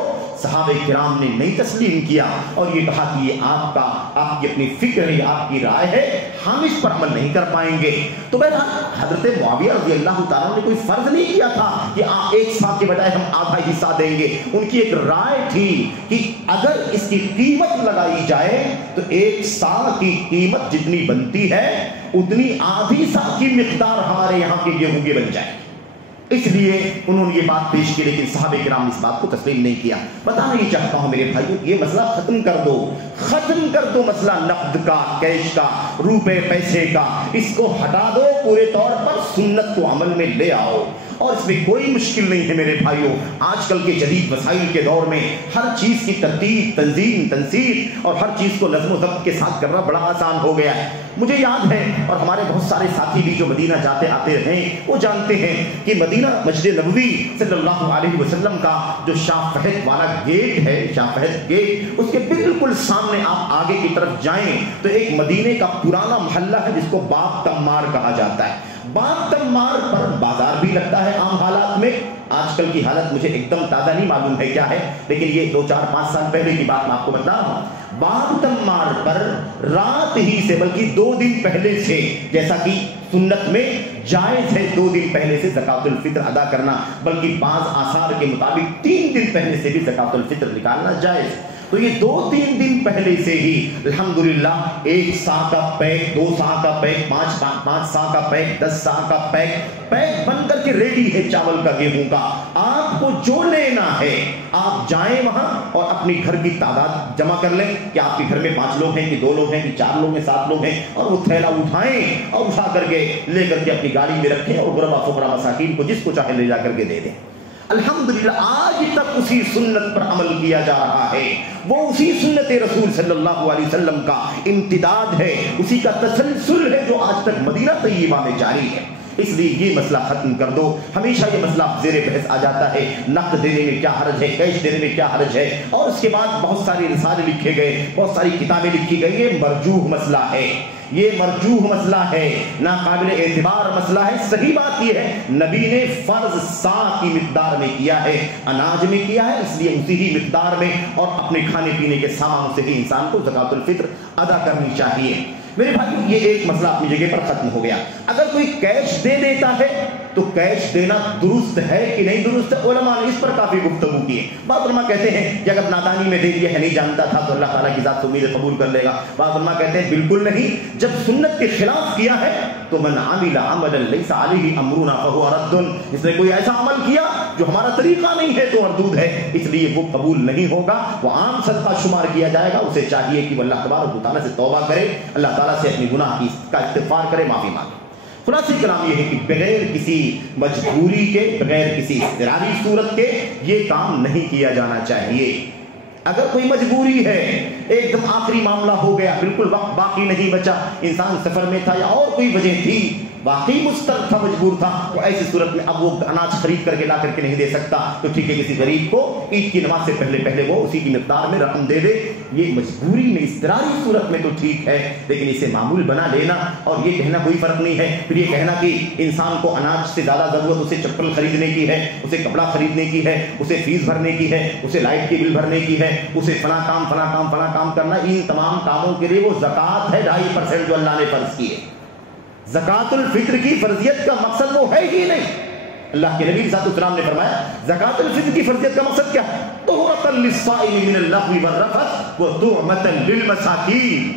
صحابہ کرام نے نہیں تسلیم کیا اور یہ کہا کہ یہ آپ کی اپنی فکر ہے، آپ کی رائے ہے، ہم اس پر عمل نہیں کر پائیں گے۔ تو بہرحال حضرت معاویہ رضی اللہ تعالیٰ نے کوئی فرض نہیں کیا تھا کہ آپ ایک سا کے بجائے ہم آدھا حصہ دیں گے۔ ان کی ایک رائے تھی کہ اگر اس کی قیمت لگائی جائے تو ایک سا کی قیمت جتنی بنتی ہے اتنی آدھی سا کی مقدار ہمارے یہاں کے گیہوں کی بن جائے۔ اس لیے انہوں نے یہ بات پیش کی، لیکن صحابہ کرام نے اس بات کو تسلیم نہیں کیا۔ بتانا یہ چاہتا ہوں میرے بھائیو، یہ مسئلہ ختم کر دو مسئلہ نقد کا، کیش کا، روپے پیسے کا، اس کو ہٹا دو، پورے طور پر سنت کو عمل میں لے آؤ، اور اس میں کوئی مشکل نہیں ہے میرے بھائیو۔ آج کل کے جدید وسائل کے دور میں ہر چیز کی ترتیب، تنظیم، تنسیق اور ہر چیز کو نظم و ضبط کے ساتھ کرنا بڑا آسان ہو گیا ہے۔ مجھے یاد ہے، اور ہمارے بہت سارے ساتھی بھی جو مدینہ جاتے آتے رہے وہ جانتے ہیں کہ مدینہ مسجد نبوی صلی اللہ علیہ وسلم کا جو شاہ فہد والا گیٹ ہے، شاہ فہد گیٹ، اس کے بالکل سامنے آپ آگے کی طرف جائیں تو ایک مدینے کا پرانا محلہ ہے جس کو باب تمار کہا جاتا ہے۔ باب تمار پر بازار بھی لگتا ہے عام حالات میں۔ آج کل کی حالت مجھے ایک دم تازہ نہیں معلوم ہے کیا ہے، لیکن یہ 2-4-5 سال پہلے کی بات میں آپ کو بتا رہا ہوں۔ باب تمار پر رات ہی سے، بلکہ 2 دن پہلے سے، جیسا کہ سنت میں جائز ہے 2 دن پہلے سے زکوٰۃ الفطر ادا کرنا، بلکہ بعض آثار کے مطابق 3 دن پہلے سے بھی زکوٰۃ الفطر نکالنا جائز۔ تو یہ 2-3 دن پہلے سے ہی الحمدللہ 1 سا کا پیک، 2 سا کا پیک، 5 سا کا پیک، 10 سا کا پیک بن کر کے ریڈی ہے چاول کا، گیہوں کا۔ آپ کو جو لینا ہے آپ جائیں وہاں اور اپنی گھر کی تعداد جمع کر لیں کہ آپ کے گھر میں 5 لوگ ہیں کہ 2 لوگ ہیں کہ 4 لوگ ہیں، 7 لوگ ہیں، اور وہ تھیلا اٹھائیں اور اٹھا کر کے لے کر کے اپنی گاڑی میں رکھیں اور غربا فقراء مساکین کو جس کو چاہے لے جا کر کے دے دیں۔ الحمدللہ آج تک اسی سنت پر عمل کیا جا رہا ہے، وہ اسی سنت رسول صلی اللہ علیہ وسلم کا امتداد ہے، اسی کا تسلسل ہے جو آج تک مدینہ طیبہ میں جاری ہے۔ اس لیے یہ مسئلہ ختم کر دو۔ ہمیشہ یہ مسئلہ زیر بحث آ جاتا ہے، نقد دینے میں کیا حرج ہے، کیش دینے میں کیا حرج ہے، اور اس کے بعد بہت ساری رسالے لکھے گئے، بہت ساری کتابیں لکھی گئی۔ یہ مرجوح مسئلہ ہے، یہ مرجوح مسئلہ ہے، ناقابل اعتبار مسئلہ ہے۔ صحیح بات یہ ہے نبی نے فرض سا کی مقدار میں کیا ہے، اناج میں کیا ہے، اس لیے اسی ہی مقدار میں اور اپنے کھانے پینے کے سامان سے ہی انسان کو زکوٰۃ الفطر ادا کرنی چاہیے۔ میرے بھائی یہ ایک مسئلہ اپنی جگہ پر ختم ہو گیا۔ اگر کوئی کیش دے دیتا ہے تو کیش دینا درست ہے کہ نہیں درست ہے، علماء نے اس پر کافی گفتگو کی ہے۔ بعض علماء کہتے ہیں کہ اگر نادانی میں دے دیا ہے، نہیں جانتا تھا، تو اللہ تعالیٰ کی ذات سے امید قبول کر لے گا۔ بعض علماء کہتے ہیں بالکل نہیں، جب سنت کے خلاف کیا ہے تو من عمل عملا لیس علیہ امرنا فہو رد، اس نے کوئی ایسا عمل کیا جو ہمارا طریقہ نہیں ہے تو مردود ہے، اس لیے وہ قبول نہیں ہوگا، وہ عام صدقہ شمار کیا جائے گا۔ اسے چاہیے کہ وہ اللہ تبارک و تعالیٰ سے توبہ کرے، اللہ تعالیٰ سے اپنی گناہ کا استغفار کرے، معافی مانگے۔ خلاصہ کلام یہ ہے کہ بغیر کسی مجبوری کے، بغیر کسی اضطراری صورت کے یہ کام نہیں کیا جانا چاہیے۔ اگر کوئی مجبوری ہے، ایک دم آخری معاملہ ہو گیا، بالکل وقت باقی نہیں بچا، انسان سفر میں تھا یا اور کوئی وجہ تھی، واقعی مضطر تھا، مجبور تھا، تو ایسی صورت میں اب وہ اناج خرید کر کے لا کر کے نہیں دے سکتا، تو ٹھیک ہے کسی غریب کو عید کی نماز سے پہلے وہ اسی کی مقدار میں رقم دے دے۔ یہ مجبوری میں، اضطراری صورت میں تو ٹھیک ہے، لیکن اسے معمول بنا لینا اور یہ کہنا کوئی فرق نہیں ہے۔ پھر یہ کہنا کہ انسان کو اناج سے زیادہ ضرورت اسے چپل خریدنے کی ہے، اسے کپڑا خریدنے کی ہے، اسے فیس بھرنے کی ہے، اسے لائٹ کی بل بھرنے کی ہے، اسے فلاں کام کرنا، ان تمام کاموں کے لیے وہ زکوٰۃ ہے 2.5% جو اللہ نے فرض کی ہے۔ زکوٰۃ الفطر کی فرضیت کا مقصد وہ ہے ہی نہیں۔ اللہ کے نبی صلی اللہ علیہ وسلم نے فرمایا زکوٰۃ الفطر کی فرضیت کا مقصد کیا ہے؟ طہرۃ للصائم من اللغو والرفث وطعمۃ للمساکین۔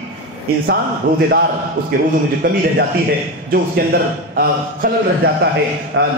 انسان روزے دار، اس کے روزوں میں جو کمی رہ جاتی ہے، جو اس کے اندر خلل رہ جاتا ہے،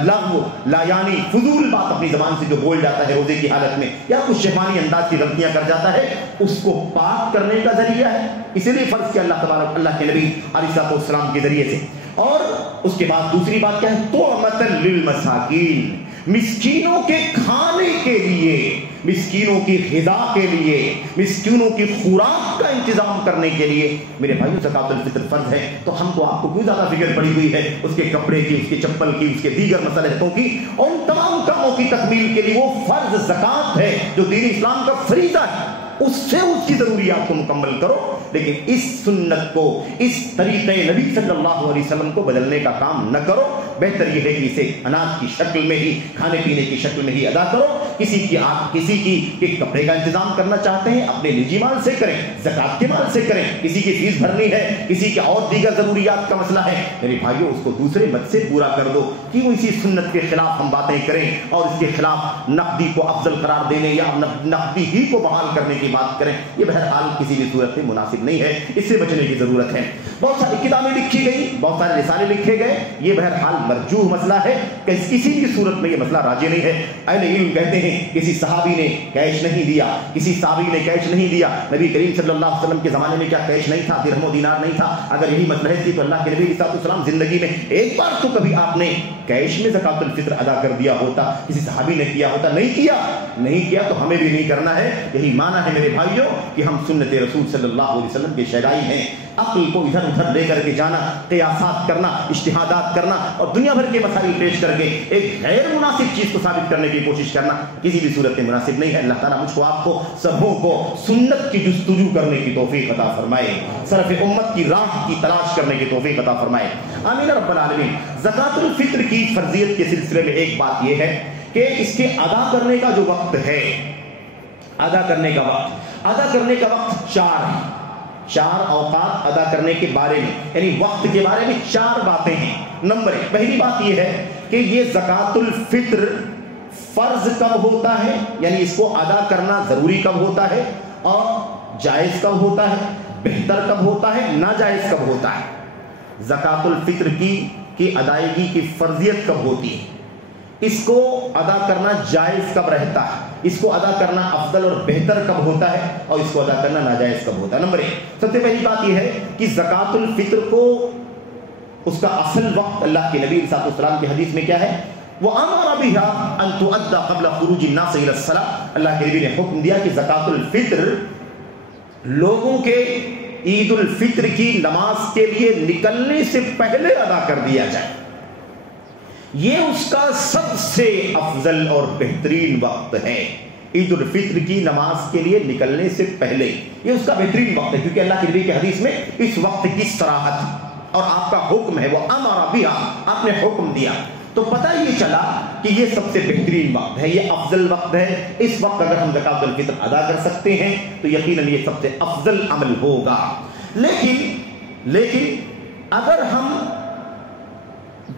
لغو لا یعنی فضول بات اپنی زبان سے جو بول جاتا ہے روزے کی حالت میں، یا کچھ شیطانی انداز کی غلطیاں کر جاتا ہے، اس کو پاک کرنے کا ذریعہ ہے، اسی لیے فرض کیا اللہ کے نبی علیہ السلام کے ذریعے سے۔ اور اس کے بعد دوسری بات کیا ہے؟ طعمۃ للمساکین، مسکینوں کے کھانے کے لیے، مسکینوں کی غذا کے لیے، مسکینوں کی خوراک کا انتظام کرنے کے لیے۔ میرے بھائیو زکوٰۃ الفطر فرض ہے تو ہم کو آپ کو کوئی زیادہ فکر پڑی ہوئی ہے اس کے کپڑے کی، اس کے چپل کی، اس کے دیگر مصالحتوں کی، اور ان تمام کاموں کی تکمیل کے لیے وہ فرض زکوٰۃ ہے جو دین اسلام کا فریضہ ہے، اس سے اس کی ضروریات کو مکمل کرو، لیکن اس سنت کو، اس طریقے نبی صلی اللہ علیہ وسلم کو بدلنے کا کام نہ کرو۔ بہتر یہ ہے کہ اسے اناج کی شکل میں ہی، کھانے پینے کی شکل میں ہی ادا کرو، کسی کی کپڑے کا انتظام کرنا چاہتے ہیں اپنے نجی مال سے کریں، زکات کے مال سے کریں، کسی کی فیس بھرنی ہے، کسی کے اور دیگر ضروریات کا مسئلہ ہے، میرے بھائیوں اس کو دوسرے مت سے پورا کر دو کہ وہ اسی سنت کے خلاف ہم باتیں کریں اور اس کے خلاف نقدی کو افضل قرار دینے یا نقدی ہی کو بحال کرنے کی بات کریں، یہ بہرحال کسی بھی صورت میں مناسب نہیں ہے، اس سے بچنے کی ضرورت ہے۔ بہت ساری کتابیں لکھی گئی، بہت سارے رسالے لکھے گئے، یہ بہرحال مرجوح مسئلہ ہے کہ کسی بھی صورت میں یہ مسئلہ راجع نہیں ہے۔ اہل علم کہتے ہیں کسی صحابی نے کیش نہیں دیا، کسی صحابی نے کیش نہیں دیا، نبی کریم صلی اللہ علیہ وسلم کے زمانے میں کیا کیش نہیں تھا، درہم و دینار نہیں تھا؟ اگر یہی مسئلہ تھی تو اللہ کے نبی صلی اللہ علیہ وسلم زندگی میں ایک بار تو کبھی آپ نے کیش میں زکات الفطر ادا کر دیا ہوتا، کسی صحابی نے کیا ہوتا، نہیں کیا تو ہمیں بھی نہیں کرنا ہے۔ یہی معنی ہے میرے بھائیوں کہ ہم سنت رسول صلی اللہ علیہ وسلم کے شیدائی ہیں۔ عقل کو ادھر ادھر لے کر کے جانا، قیاسات کرنا، اجتہادات کرنا اور دنیا بھر کے مسائل پیش کر کے ایک غیر مناسب چیز کو ثابت کرنے کی کوشش کرنا کسی بھی صورت میں مناسب نہیں ہے۔ اللہ تعالیٰ مجھ کو آپ کو سبوں کو سنت کی جستجو کرنے کی توفیق عطا فرمائے، سلف امت کی راہ کی تلاش کرنے کی توفیق عطا فرمائے، آمین رب العالمین۔ زکات الفطر کی فرضیت کے سلسلے میں ایک بات یہ ہے کہ اس کے ادا کرنے کا جو وقت ہے، ادا کرنے کا وقت چار اوقات ادا کرنے کے بارے میں، یعنی وقت کے بارے میں 4 باتیں ہیں۔ نمبر 1، پہلی بات یہ ہے کہ یہ زکات الفطر فرض کب ہوتا ہے، یعنی اس کو ادا کرنا ضروری کب ہوتا ہے، اور جائز کب ہوتا ہے، بہتر کب ہوتا ہے، ناجائز کب ہوتا ہے۔ زکات الفطر کی ادائیگی کی فرضیت کب ہوتی ہے، اس کو ادا کرنا جائز کب رہتا ہے، اس کو ادا کرنا افضل اور بہتر کب ہوتا ہے، اور اس کو ادا کرنا ناجائز کب ہوتا ہے۔ نمبر 1، سب سے پہلی بات یہ ہے کہ زکات الفطر کو اس کا اصل وقت اللہ کے نبی صلی اللہ علیہ وسلم کی حدیث میں کیا ہے، وَأَمَرَ بِهَا أَن تُؤَدَّ قَبْلَ خُرُوجِ النَّاسِ إِلَى الصَّلَاةِ، اللہ کے نبی نے حکم دیا کہ زکات الفطر لوگوں کے عید الفطر کی نماز کے لیے نکلنے سے پہلے ادا کر دیا جائے۔ یہ اس کا سب سے افضل اور بہترین وقت ہے، عید الفطر کی نماز کے لیے نکلنے سے پہلے یہ اس کا بہترین وقت ہے، کیونکہ اللہ کے نبی کی حدیث میں اس وقت کی صراحت اور آپ کا حکم ہے، وہ امر بہا، آپ نے حکم دیا، تو پتہ یہ چلا کہ یہ سب سے بہترین وقت ہے، یہ افضل وقت ہے۔ اس وقت اگر ہم زکات الفطر ادا کر سکتے ہیں تو یقیناً یہ سب سے افضل عمل ہوگا۔ لیکن اگر ہم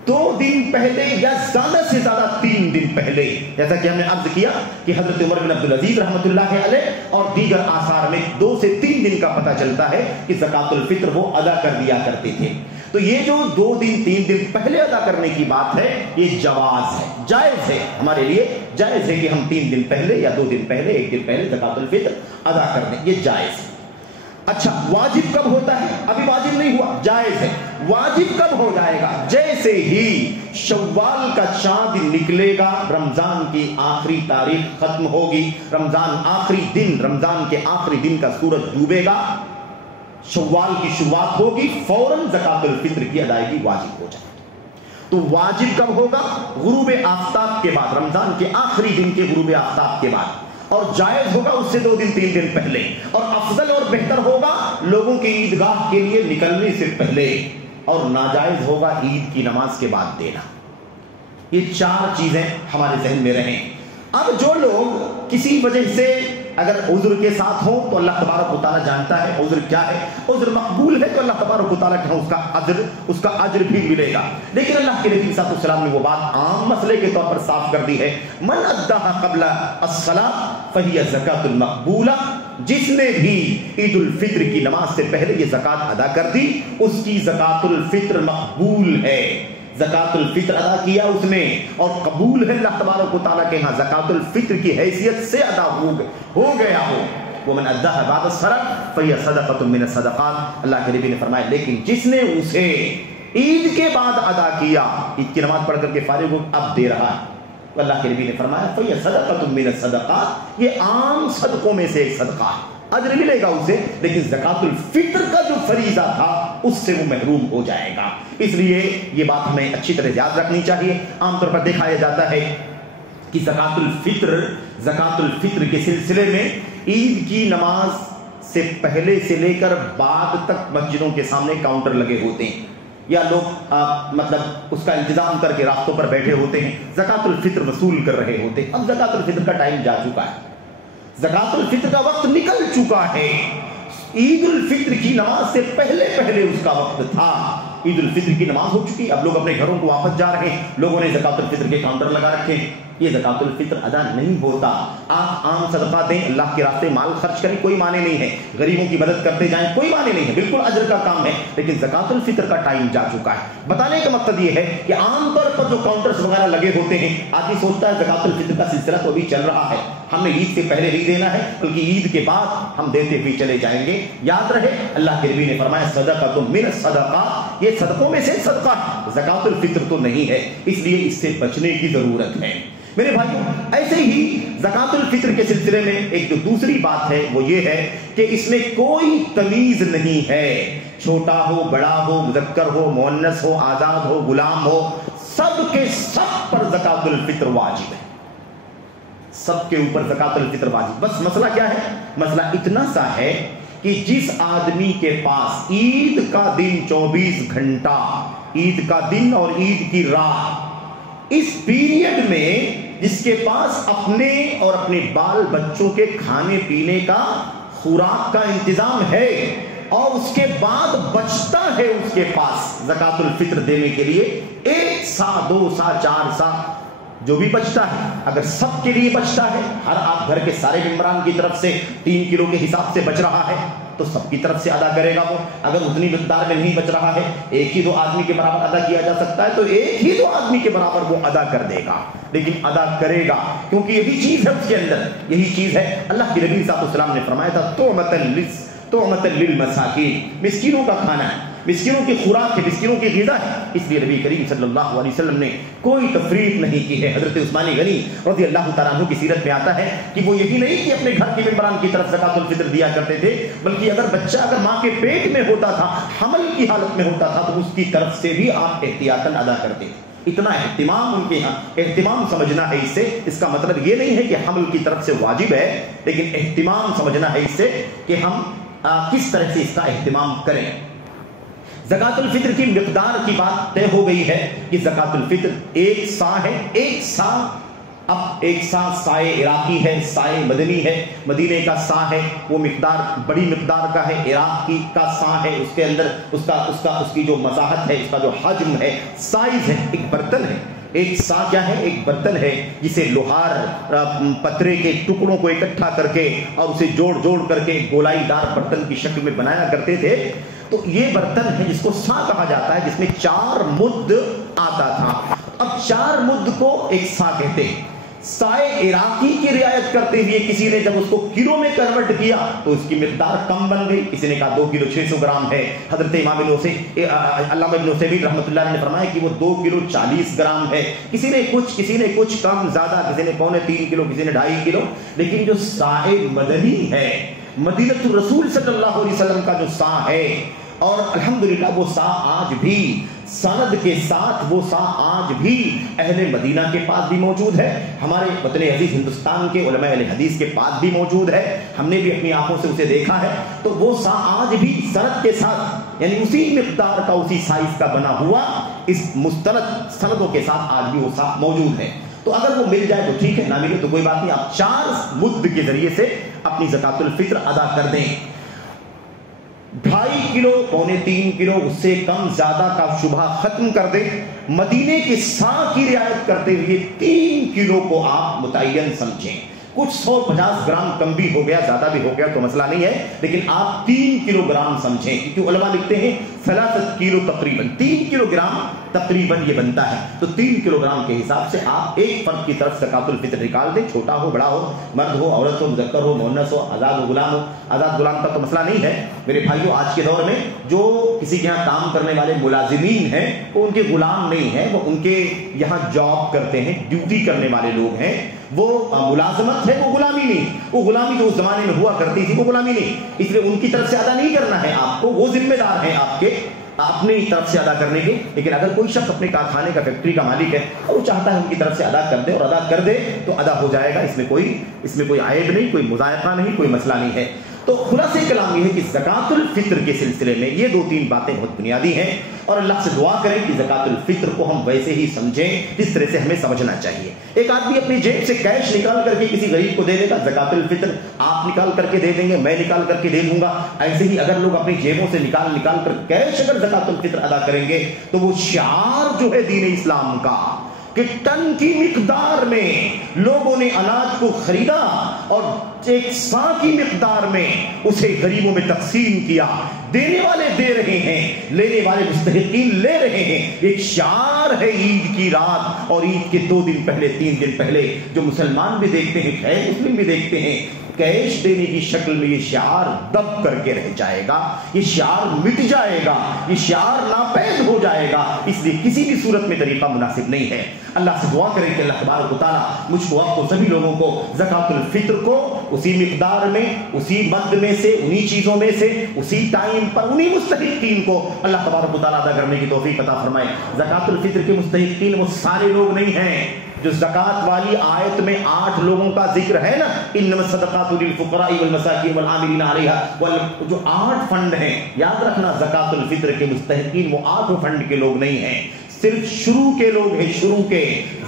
2 دن پہلے یا زیادہ سے زیادہ 3 دن پہلے، جیسا کہ ہم نے عرض کیا کہ حضرت عمر بن عبدالعزیز رحمۃ اللہ علیہ اور دیگر آثار میں 2 سے 3 دن کا پتہ چلتا ہے کہ زکات الفطر وہ ادا کر دیا کرتے تھے، تو یہ جو 2 دن 3 دن پہلے ادا کرنے کی بات ہے یہ جواز ہے، جائز ہے، ہمارے لیے جائز ہے کہ ہم 3 دن پہلے یا 2 دن پہلے 1 دن پہلے زکات الفطر ادا کر دیں، یہ جائز ہے۔ اچھا، واجب کب ہوتا ہے؟ ابھی واجب نہیں ہوا، جائز ہے۔ واجب کب ہو جائے گا؟ جیسے ہی شوال کا چاند نکلے گا، رمضان کی آخری تاریخ ختم ہوگی، رمضان کے آخری دن کا سورج ڈوبے گا، شوال کی شروعات ہوگی، فوراً زکات الفطر کی ادائیگی واجب ہو جائے گی۔ تو واجب کب ہوگا؟ غروب آفتاب کے بعد، رمضان کے آخری دن کے غروب آفتاب کے بعد، اور جائز ہوگا اس سے 2 دن 3 دن پہلے، اور افضل اور بہتر ہوگا لوگوں کے عیدگاہ کے لیے نکلنے سے پہلے، اور ناجائز ہوگا عید کی نماز کے بعد دینا۔ یہ 4 چیزیں ہمارے ذہن میں رہیں۔ اب جو لوگ کسی وجہ سے اگر عذر کے ساتھ ہوں تو اللہ تبارک و تعالیٰ جانتا ہے عذر کیا ہے، عذر مقبول ہے تو اللہ تبارک و تعالیٰ کے اس کا اجر بھی ملے گا، لیکن اللہ کے نبی صلی اللہ علیہ وسلم نے وہ بات عام مسئلے کے طور پر صاف کر دی ہے، من ادھا قبل الصلاۃ فہی زکات المقبولہ، جس نے بھی عید الفطر کی نماز سے پہلے یہ زکات ادا کر دی اس کی زکات الفطر مقبول ہے، زکات الفطر ادا کیا اس نے اور قبول ہے اللہ تبارک و تعالیٰ کے ہاں، زکات الفطر کی حیثیت سے ادا ہو گیا ہو۔ ومن اداها بعد الصلاۃ فہی صدقۃ من الصدقات، اللہ کے نبی نے فرمایا لیکن جس نے اسے عید کے بعد ادا کیا، عید کی نماز پڑھ کر کے فارغ ہو اب دے رہا ہے، تو اللہ کے نبی نے فرمایا فہی صدقۃ من الصدقات، یہ عام صدقوں میں سے ایک صدقہ ہے، اجر ملے گا اسے، لیکن زکات الفطر کا جو فریضہ تھا اس سے وہ محروم ہو جائے گا۔ اس لیے یہ بات ہمیں اچھی طرح یاد رکھنی چاہیے۔ عام طور پر دیکھا جاتا ہے کہ زکات الفطر کے سلسلے میں عید کی نماز سے پہلے سے لے کر بعد تک مسجدوں کے سامنے کاؤنٹر لگے ہوتے ہیں، یا لوگ مطلب اس کا انتظام کر کے راستوں پر بیٹھے ہوتے ہیں، زکوٰۃ الفطر وصول کر رہے ہوتے ہیں۔ اب زکوٰۃ الفطر کا ٹائم جا چکا ہے، زکوٰۃ الفطر کا وقت نکل چکا ہے۔ عید الفطر کی نماز سے پہلے اس کا وقت تھا۔ عید الفطر کی نماز ہو چکی، اب لوگ اپنے گھروں کو واپس جا رہے ہیں، لوگوں نے زکوٰۃ الفطر کے کاؤنٹر لگا رکھے ہیں۔ یہ زکوٰۃ الفطر ادا نہیں ہوتا۔ آپ عام صدقہ دیں، اللہ کے راستے مال خرچ کریں، کوئی معنی نہیں ہے، غریبوں کی مدد کرتے جائیں، کوئی معنی نہیں ہے، بالکل اجر کا کام ہے، لیکن زکوٰۃ الفطر کا ٹائم جا چکا ہے۔ بتانے کا مقصد یہ ہے کہ عام طور پر جو کاؤنٹرز وغیرہ لگے ہوتے ہیں، آدمی سوچتا ہے زکوٰۃ الفطر کا سلسلہ تو ابھی چل رہا ہے، ہم نے عید سے پہلے نہیں دینا ہے، بلکہ عید کے بعد ہم دیتے ہوئے چلے جائیں گے۔ یاد رہے اللہ کے نبی نے فرمایا صدقۃ من الصدقات، یہ صدقوں میں سے صدقہ ہے، زکوٰۃ الفطر تو نہیں ہے، اس لیے اس سے بچنے کی ضرورت ہے۔ میرے بھائیوں، ایسے ہی زکوٰۃ الفطر کے سلسلے میں ایک جو دوسری بات ہے وہ یہ ہے کہ اس میں کوئی تمیز نہیں ہے، چھوٹا ہو بڑا ہو، مذکر ہو مؤنث ہو، آزاد ہو غلام ہو، سب کے سب پر زکوٰۃ الفطر واجب ہے، سب کے اوپر زکوٰۃ الفطر واجب۔ بس مسئلہ کیا ہے؟ مسئلہ اتنا سا ہے کہ جس آدمی کے پاس عید کا دن 24 گھنٹہ، عید کا دن اور عید کی رات، اس پیریڈ میں جس کے پاس اپنے اور اپنے بال بچوں کے کھانے پینے کا خوراک کا انتظام ہے، اور اس کے بعد بچتا ہے اس کے پاس زکوٰۃ الفطر دینے کے لیے 1 سا 2 سا 4 سا جو بھی بچتا ہے، اگر سب کے لیے بچتا ہے، ہر آپ گھر کے سارے ممبران کی طرف سے 3 کلو کے حساب سے بچ رہا ہے تو سب کی طرف سے ادا کرے گا وہ۔ اگر اتنی مقدار میں نہیں بچ رہا ہے، ایک ہی 2 آدمی کے برابر ادا کیا جا سکتا ہے، تو ایک ہی 2 آدمی کے برابر وہ ادا کر دے گا، لیکن ادا کرے گا، کیونکہ یہی چیز ہے اس کے اندر، یہی چیز ہے۔ اللہ کے نبی صلی اللہ علیہ وسلم نے فرمایا تھا طعمۃ للمساکین، مسکینوں کا کھانا ہے، مسکینوں کی خوراک ہے، مسکینوں کی غذا ہے، اس لیے نبی کریم صلی اللہ علیہ وسلم نے کوئی تفریق نہیں کی ہے۔ حضرت عثمان غنی رضی اللہ تعالیٰ عنہ کی سیرت میں آتا ہے کہ وہ یہی نہیں کہ اپنے گھر کے ممبران کی طرف زکوٰۃ الفطر دیا کرتے تھے، بلکہ اگر بچہ اگر ماں کے پیٹ میں ہوتا تھا، حمل کی حالت میں ہوتا تھا، تو اس کی طرف سے بھی آپ احتیاطاً ادا کرتے تھے۔ اتنا اہتمام ان کے یہاں، اہتمام سمجھنا ہے اس سے، اس کا مطلب یہ نہیں ہے کہ حمل کی طرف سے واجب ہے، لیکن اہتمام سمجھنا ہے اس سے کہ ہم کس طرح سے اس کا اہتمام کریں۔ زکوٰۃ الفطر کی مقدار کی بات طے ہو گئی ہے کہ زکوٰۃ الفطر 1 سا ہے، 1 سا، اب 1 سا سائے عراقی ہے، سائے مدنی ہے، مدینے کا سا ہے، وہ مقدار بڑی مقدار کا ہے، عراق کی کا سا ہے، اس کے اندر اس کی جو مساحت ہے، اس کا جو حجم ہے، سائز ہے، ایک برتن ہے۔ 1 سا کیا ہے؟ ایک برتن ہے جسے لوہار پتھرے کے ٹکڑوں کو اکٹھا کر کے اور اسے جوڑ کر کے گولائی دار برتن کی شکل میں بنایا کرتے تھے، تو یہ برتن ہے جس کو سا کہا جاتا ہے، جس میں 4 مد آتا تھا۔ اب 4 مد کو 1 سا کہتے ہیں۔ سائے عراقی کی رعایت کرتے ہوئے کسی نے جب اس کو کلو میں کنورٹ کیا تو اس کی مقدار کم بن گئی، کسی نے کہا 2 کلو 600 گرام ہے، حضرت امام علامہ ابن عثیمین رحمۃ اللہ علیہ نے فرمایا کہ وہ 2 کلو 40 گرام ہے، کسی نے کچھ کم زیادہ، کسی نے 2.25 کلو، کسی نے 2.5 کلو، لیکن جو سائے مدنی ہے، مدینۃ الرسول صلی اللہ علیہ وسلم کا جو سا ہے، اور الحمدللہ وہ سا آج بھی سند کے ساتھ، وہ سا آج بھی اہل مدینہ کے پاس بھی موجود ہے، ہمارے وطن عزیز ہندوستان کے علماء اہل حدیث کے پاس بھی موجود ہے، ہم نے بھی اپنی آنکھوں سے اسے دیکھا ہے، تو وہ سا آج بھی سند کے ساتھ، یعنی اسی مقدار کا، اسی سائز کا بنا ہوا اس مستند سندوں کے ساتھ آج بھی وہ سا موجود ہے۔ تو اگر وہ مل جائے تو ٹھیک ہے، نہ ملے تو کوئی بات نہیں، آپ 4 مد کے ذریعے سے اپنی زکوٰۃ الفطر ادا کر دیں۔ 2.5 کلو 3.25 کلو، اس سے کم زیادہ کا شبہ ختم کر دیں۔ مدینے کے سا کی رعایت کرتے ہوئے 3 کلو کو آپ متعین سمجھیں، کچھ 150 گرام کم بھی ہو گیا، زیادہ بھی ہو گیا تو مسئلہ نہیں ہے، لیکن آپ 3 کلو گرام سمجھیں، کیونکہ علماء لکھتے ہیں 3 کلو تقریباً، 3 کلو گرام تقریباً یہ بنتا ہے، تو 3 کلو گرام کے حساب سے آپ ایک فرد کی طرف زکوٰۃ الفطر نکال دیں، چھوٹا ہو بڑا ہو، مرد ہو عورت ہو، مذکر ہو مؤنث ہو، آزاد ہو غلام ہو۔ آزاد غلام کا تو مسئلہ نہیں ہے میرے بھائیوں، آج کے دور میں جو کسی کے یہاں کام کرنے والے ملازمین ہیں وہ ان کے غلام نہیں ہیں، وہ ان کے یہاں جاب کرتے ہیں، ڈیوٹی کرنے والے لوگ ہیں، وہ ملازمت ہے، وہ غلامی نہیں، وہ غلامی جو اس زمانے میں ہوا کرتی تھی وہ غلامی نہیں، اس لیے ان کی طرف سے ادا نہیں کرنا ہے آپ کو، وہ ذمہ دار ہیں آپ کے اپنی طرف سے ادا کرنے کے۔ لیکن اگر کوئی شخص اپنے کارخانے کا فیکٹری کا مالک ہے اور وہ چاہتا ہے ان کی طرف سے ادا کر دے اور ادا کر دے تو ادا ہو جائے گا، اس میں کوئی عیب نہیں، کوئی مذائقہ نہیں، کوئی مسئلہ نہیں ہے۔ تو خلاصہ کلام یہ ہے کہ زکوٰۃ الفطر کے سلسلے میں یہ 2-3 باتیں بہت بنیادی ہیں، اور اللہ سے دعا کریں کہ زکوٰۃ الفطر کو ہم ویسے ہی سمجھیں جس طرح سے ہمیں سمجھنا چاہیے۔ ایک آدمی اپنی جیب سے کیش نکال کر کے کسی غریب کو دے دے گا، زکوٰۃ الفطر آپ نکال کر کے دے دیں گے، میں نکال کر کے دے دوں گا، ایسے ہی اگر لوگ اپنی جیبوں سے نکال کر کیش اگر زکوٰۃ الفطر ادا کریں گے تو وہ شعار جو ہے دین اسلام کا کہ ٹن کی مقدار میں لوگوں نے اناج کو خریدا اور ایک سا کی مقدار میں اسے غریبوں میں تقسیم کیا، دینے والے دے رہے ہیں، لینے والے مستحقین لے رہے ہیں، ایک شعار ہے عید کی رات اور عید کے 2 دن پہلے 3 دن پہلے جو مسلمان بھی دیکھتے ہیں، غیر مسلم بھی دیکھتے ہیں، کیش دینے کی شکل میں یہ شعار دب کر کے رہ جائے گا، یہ شعار مٹ جائے گا، یہ شعار ناپید ہو جائے گا، اس لیے کسی بھی صورت میں طریقہ مناسب نہیں ہے۔ اللہ سے دعا کریں کہ اللہ تبارک و تعالیٰ مجھ کو آپ کو سبھی لوگوں کو زکوٰۃ الفطر کو اسی مقدار میں، اسی مد میں سے، انہی چیزوں میں سے، اسی ٹائم پر انہی مستحقین کو اللہ تبارک و تعالیٰ ادا کرنے کی توفیق عطا فرمائے۔ زکوٰۃ الفطر کے مستحقین وہ سارے لوگ نہیں ہیں جو زکوٰۃ والی آیت میں 8 لوگوں کا ذکر ہے نا، انما الصدقات للفقراء والمساکین والعاملین علیہا، جو 8 فنڈ ہیں، یاد رکھنا زکوٰۃ الفطر کے مستحقین وہ 8 فنڈ کے لوگ نہیں ہیں، صرف شروع کے لوگ ہیں، شروع کے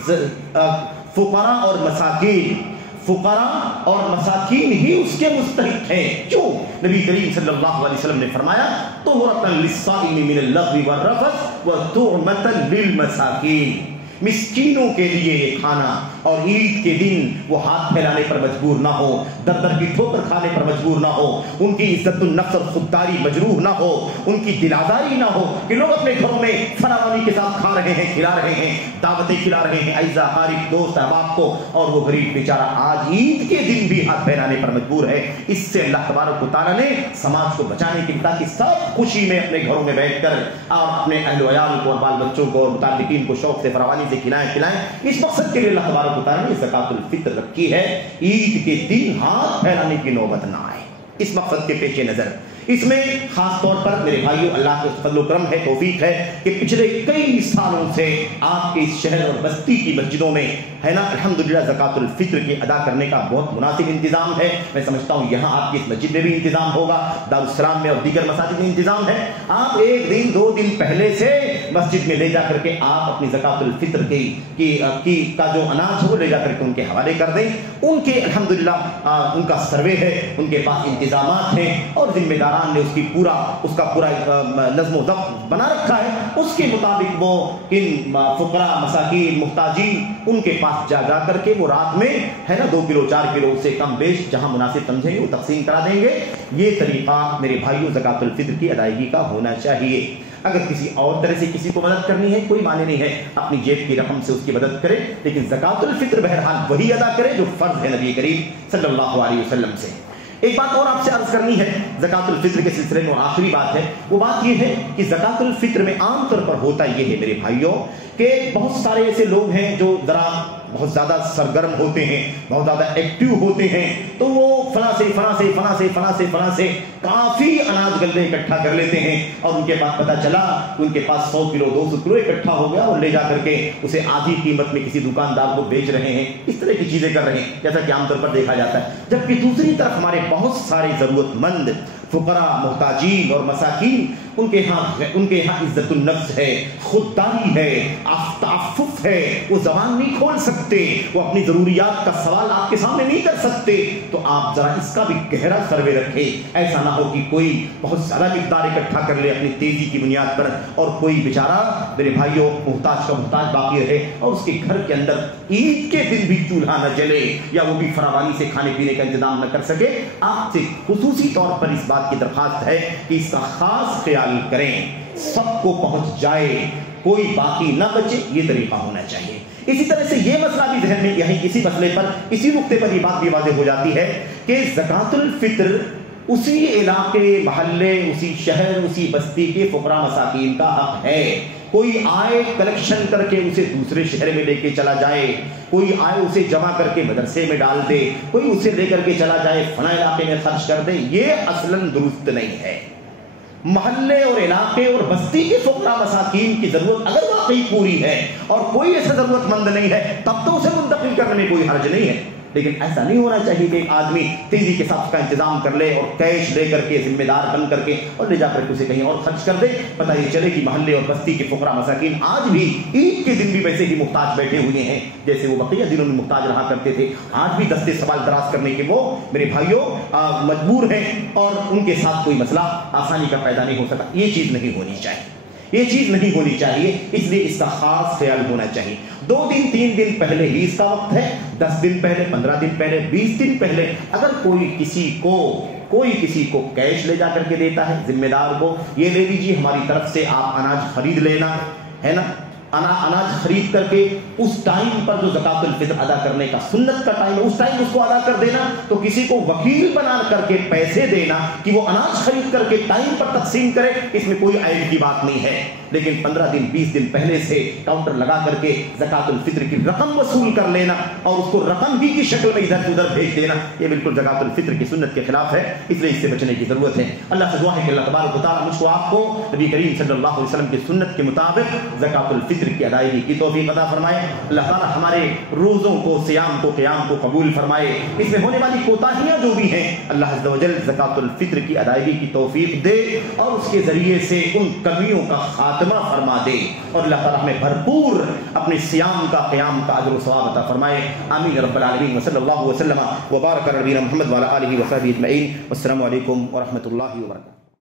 فقراء اور مساکین، فقراء اور مساکین ہی اس کے مستحق ہیں۔ کیوں؟ نبی کریم صلی اللہ علیہ وسلم نے فرمایا طہرۃ للصائم من اللغو والرفث وطعمۃ للمساکین، مسکینوں کے لیے یہ کھانا اور عید کے دن وہ ہاتھ پھیلانے پر مجبور نہ ہو، در در کی ٹھوکر کھانے پر مجبور نہ ہو، ان کی عزت النفس اور خودداری مجروح نہ ہو، ان کی دلازاری نہ ہو کہ لوگ اپنے گھروں میں فراوانی کے ساتھ کھا رہے ہیں، کھلا رہے ہیں، دعوتیں کھلا رہے ہیں اعزا قارب دوست احباب کو، اور وہ غریب بیچارہ آج عید کے دن بھی ہاتھ پھیلانے پر مجبور ہے۔ اس سے اللہ تبارک و تعالیٰ نے سماج کو بچانے کی تاکہ سب خوشی میں اپنے گھروں میں بیٹھ کر اور اپنے اہل و عیال کو اور بال بچوں کو اور متعلقین کو شوق سے فراوانی سے کھلائیں، اس مقصد کے لیے اللہ تبارک و تعالیٰ نے زکوٰۃ الفطر رکھی ہے، عید کے دن ہاتھ پھیلانے کی نوبت نہ آئے۔ اس مقصد کے پیش نظر اس میں خاص طور پر میرے بھائیوں اللہ کے فضل و کرم ہے، توفیق ہے کہ پچھلے کئی سالوں سے آپ کے اس شہر اور بستی کی مسجدوں میں ہے نا الحمدللہ زکوٰۃ الفطر کی ادا کرنے کا بہت مناسب انتظام ہے۔ میں سمجھتا ہوں یہاں آپ کی اس مسجد میں بھی انتظام ہوگا، دارالسلام میں اور دیگر مساجد میں انتظام ہے۔ آپ 1 دن 2 دن پہلے سے مسجد میں لے جا کر کے آپ اپنی زکوٰۃ الفطر کا جو اناج ہے وہ لے جا کر کے ان کے حوالے کر دیں۔ ان کے الحمدللہ ان کا سروے ہے، ان کے پاس انتظامات ہیں اور ذمہ دار نے اس کا پورا نظم و ضبط بنا رکھا ہے، اس کے مطابق وہ ان فقراء مساکین محتاجین ان کے پاس جا کر کے وہ رات میں ہے نا 2 کلو 4 کلو سے کم بیش جہاں مناسب سمجھیں گے وہ تقسیم کرا دیں گے۔ یہ طریقہ میرے بھائیوں زکوٰۃ الفطر کی ادائیگی کا ہونا چاہیے۔ اگر کسی اور طرح سے کسی کو مدد کرنی ہے کوئی معنی نہیں ہے، اپنی جیب کی رقم سے اس کی مدد کرے، لیکن زکوٰۃ الفطر بہرحال وہی ادا کرے جو فرض ہے نبی کریم صلی اللہ علیہ وسلم سے۔ ایک بات اور آپ سے عرض کرنی ہے زکوٰۃ الفطر کے سلسلے میں، اور آخری بات ہے، وہ بات یہ ہے کہ زکوٰۃ الفطر میں عام طور پر ہوتا یہ ہے میرے بھائیوں کہ بہت سارے ایسے لوگ ہیں جو ذرا بہت زیادہ سرگرم ہوتے ہیں، بہت زیادہ ایکٹیو ہوتے ہیں، تو وہ فلاں سے کافی اناج غلے اکٹھا کر لیتے ہیں اور ان کے پاس پتہ چلا ان کے پاس 100 کلو 200 کلو اکٹھا ہو گیا اور لے جا کر کے اسے آدھی قیمت میں کسی دکاندار کو بیچ رہے ہیں، اس طرح کی چیزیں کر رہے ہیں جیسا کہ عام طور پر دیکھا جاتا ہے۔ جبکہ دوسری طرف ہمارے بہت سارے ضرورت مند فقراء محتاجین اور مساکین ان کے یہاں عزت النفس ہے، خودداری ہے، تعفف ہے، وہ زبان نہیں کھول سکتے، وہ اپنی ضروریات کا سوال آپ کے سامنے نہیں کر سکتے، تو آپ ذرا اس کا بھی گہرا سروے رکھیں، ایسا نہ ہو کہ کوئی بہت زیادہ مقدار اکٹھا کر لے اپنی تیزی کی بنیاد پر اور کوئی بیچارہ میرے بھائیوں محتاج کا محتاج باقی رہے اور اس کے گھر کے اندر عید کے دن بھی چولہا نہ جلے یا وہ بھی فراوانی سے کھانے پینے کا انتظام نہ کر سکے۔ آپ سے خصوصی طور پر اس بات کی درخواست ہے کہ اس کا خاص خیال کریں، سب کو پہنچ جائے، کوئی باقی نہ بچے، یہ طریقہ ہونا چاہیے۔ اسی طرح سے یہ مسئلہ بھی ذہن میں یہیں اسی مسئلے پر اسی نقطے پر یہ بات بھی واضح ہو جاتی ہے کہ زکوٰۃ الفطر اسی علاقے محلے اسی شہر اسی بستی کے فقراء مساکین کا حق ہے۔ کوئی آئے کلیکشن کر کے اسے دوسرے شہر میں لے کے چلا جائے، کوئی آئے اسے جمع کر کے مدرسے میں ڈال دے، کوئی اسے لے کر کے چلا جائے فلاں علاقے میں خرچ کر دے، یہ اصلاً درست نہیں ہے۔ محلے اور علاقے اور بستی کے فقراء مساکین کی ضرورت اگر واقعی پوری ہے اور کوئی ایسا ضرورت مند نہیں ہے تب تو اسے منتقل کرنے میں کوئی حرج نہیں ہے، لیکن ایسا نہیں ہونا چاہیے کہ ایک آدمی تیزی کے ساتھ اس کا انتظام کر لے اور کیش لے کر کے ذمہ دار بن کر کے اور لے جا کر کے اسے کہیں اور خرچ کر دے. پتہ یہ چلے کہ محلے اور بستی کے فقراء مساکین آج بھی عید کے دن بھی ویسے ہی محتاج بیٹھے ہوئے ہیں جیسے وہ بقیہ دنوں میں محتاج رہا کرتے تھے. آج بھی دستے سوال دراز کرنے کے وہ میرے بھائیوں مجبور ہیں اور ان کے ساتھ کوئی مسئلہ آسانی کا پیدا نہیں ہو سکتا. یہ چیز نہیں ہونی چاہیے, یہ چیز نہیں ہونی چاہیے. اس لیے اس کا خاص خیال ہونا چاہیے. 2 دن 3 دن پہلے ہی اس کا وقت ہے, 10 دن پہلے, 15 دن پہلے, 20 دن پہلے اگر کوئی کسی کو کیش لے جا کر کے دیتا ہے, ذمہ دار کو یہ لے لیجیے ہماری طرف سے آپ اناج خرید لینا ہے نا, اناج خرید کر کے اس ٹائم پر جو زکوٰۃ الفطر ادا کرنے کا سنت کا ٹائم ہے اس ٹائم اس کو ادا کر دینا. تو کسی کو وکیل بنا کر کے پیسے دینا کہ وہ اناج خرید کر کے ٹائم پر تقسیم کرے, اس میں کوئی عیب کی بات نہیں ہے. لیکن 15 دن 20 دن پہلے سے کاؤنٹر لگا کر کے زکوٰۃ الفطر کی رقم وصول کر لینا اور اس کو رقم ہی کی شکل میں ادھر ادھر بھیج دینا, یہ بالکل زکوٰۃ الفطر کی سنت کے خلاف ہے. اس لیے اس سے بچنے کی ضرورت ہے. اللہ سے دعا ہے کہ اللہ تبارک و تعالیٰ مجھ کو آپ کو نبی کریم صلی اللہ علیہ وسلم کی سنت کے مطابق زکوٰۃ الفطر کی ادائیگی کی توفیق عطا فرمائے. اللہ تعالیٰ ہمارے روزوں کو, سیام کو, قیام کو قبول فرمائے. اس میں ہونے والی کوتاہیاں جو بھی ہیں اللہ عز و جل زکوٰۃ الفطر کی ادائیگی کی توفیق دے اور اس کے ذریعے سے ان کمیوں کا خاتمہ فرما دے اور اللہ تعالیٰ ہمیں بھرپور اپنے سیام کا, قیام کا اجر و ثواب عطا فرمائے. آمین رب العالمین. وصلی اللہ وسلم وبارک علی نبینا محمد وعلی آلہ وصحبہ اجمعین. والسلام علیکم ورحمۃ اللہ وبرکاتہ.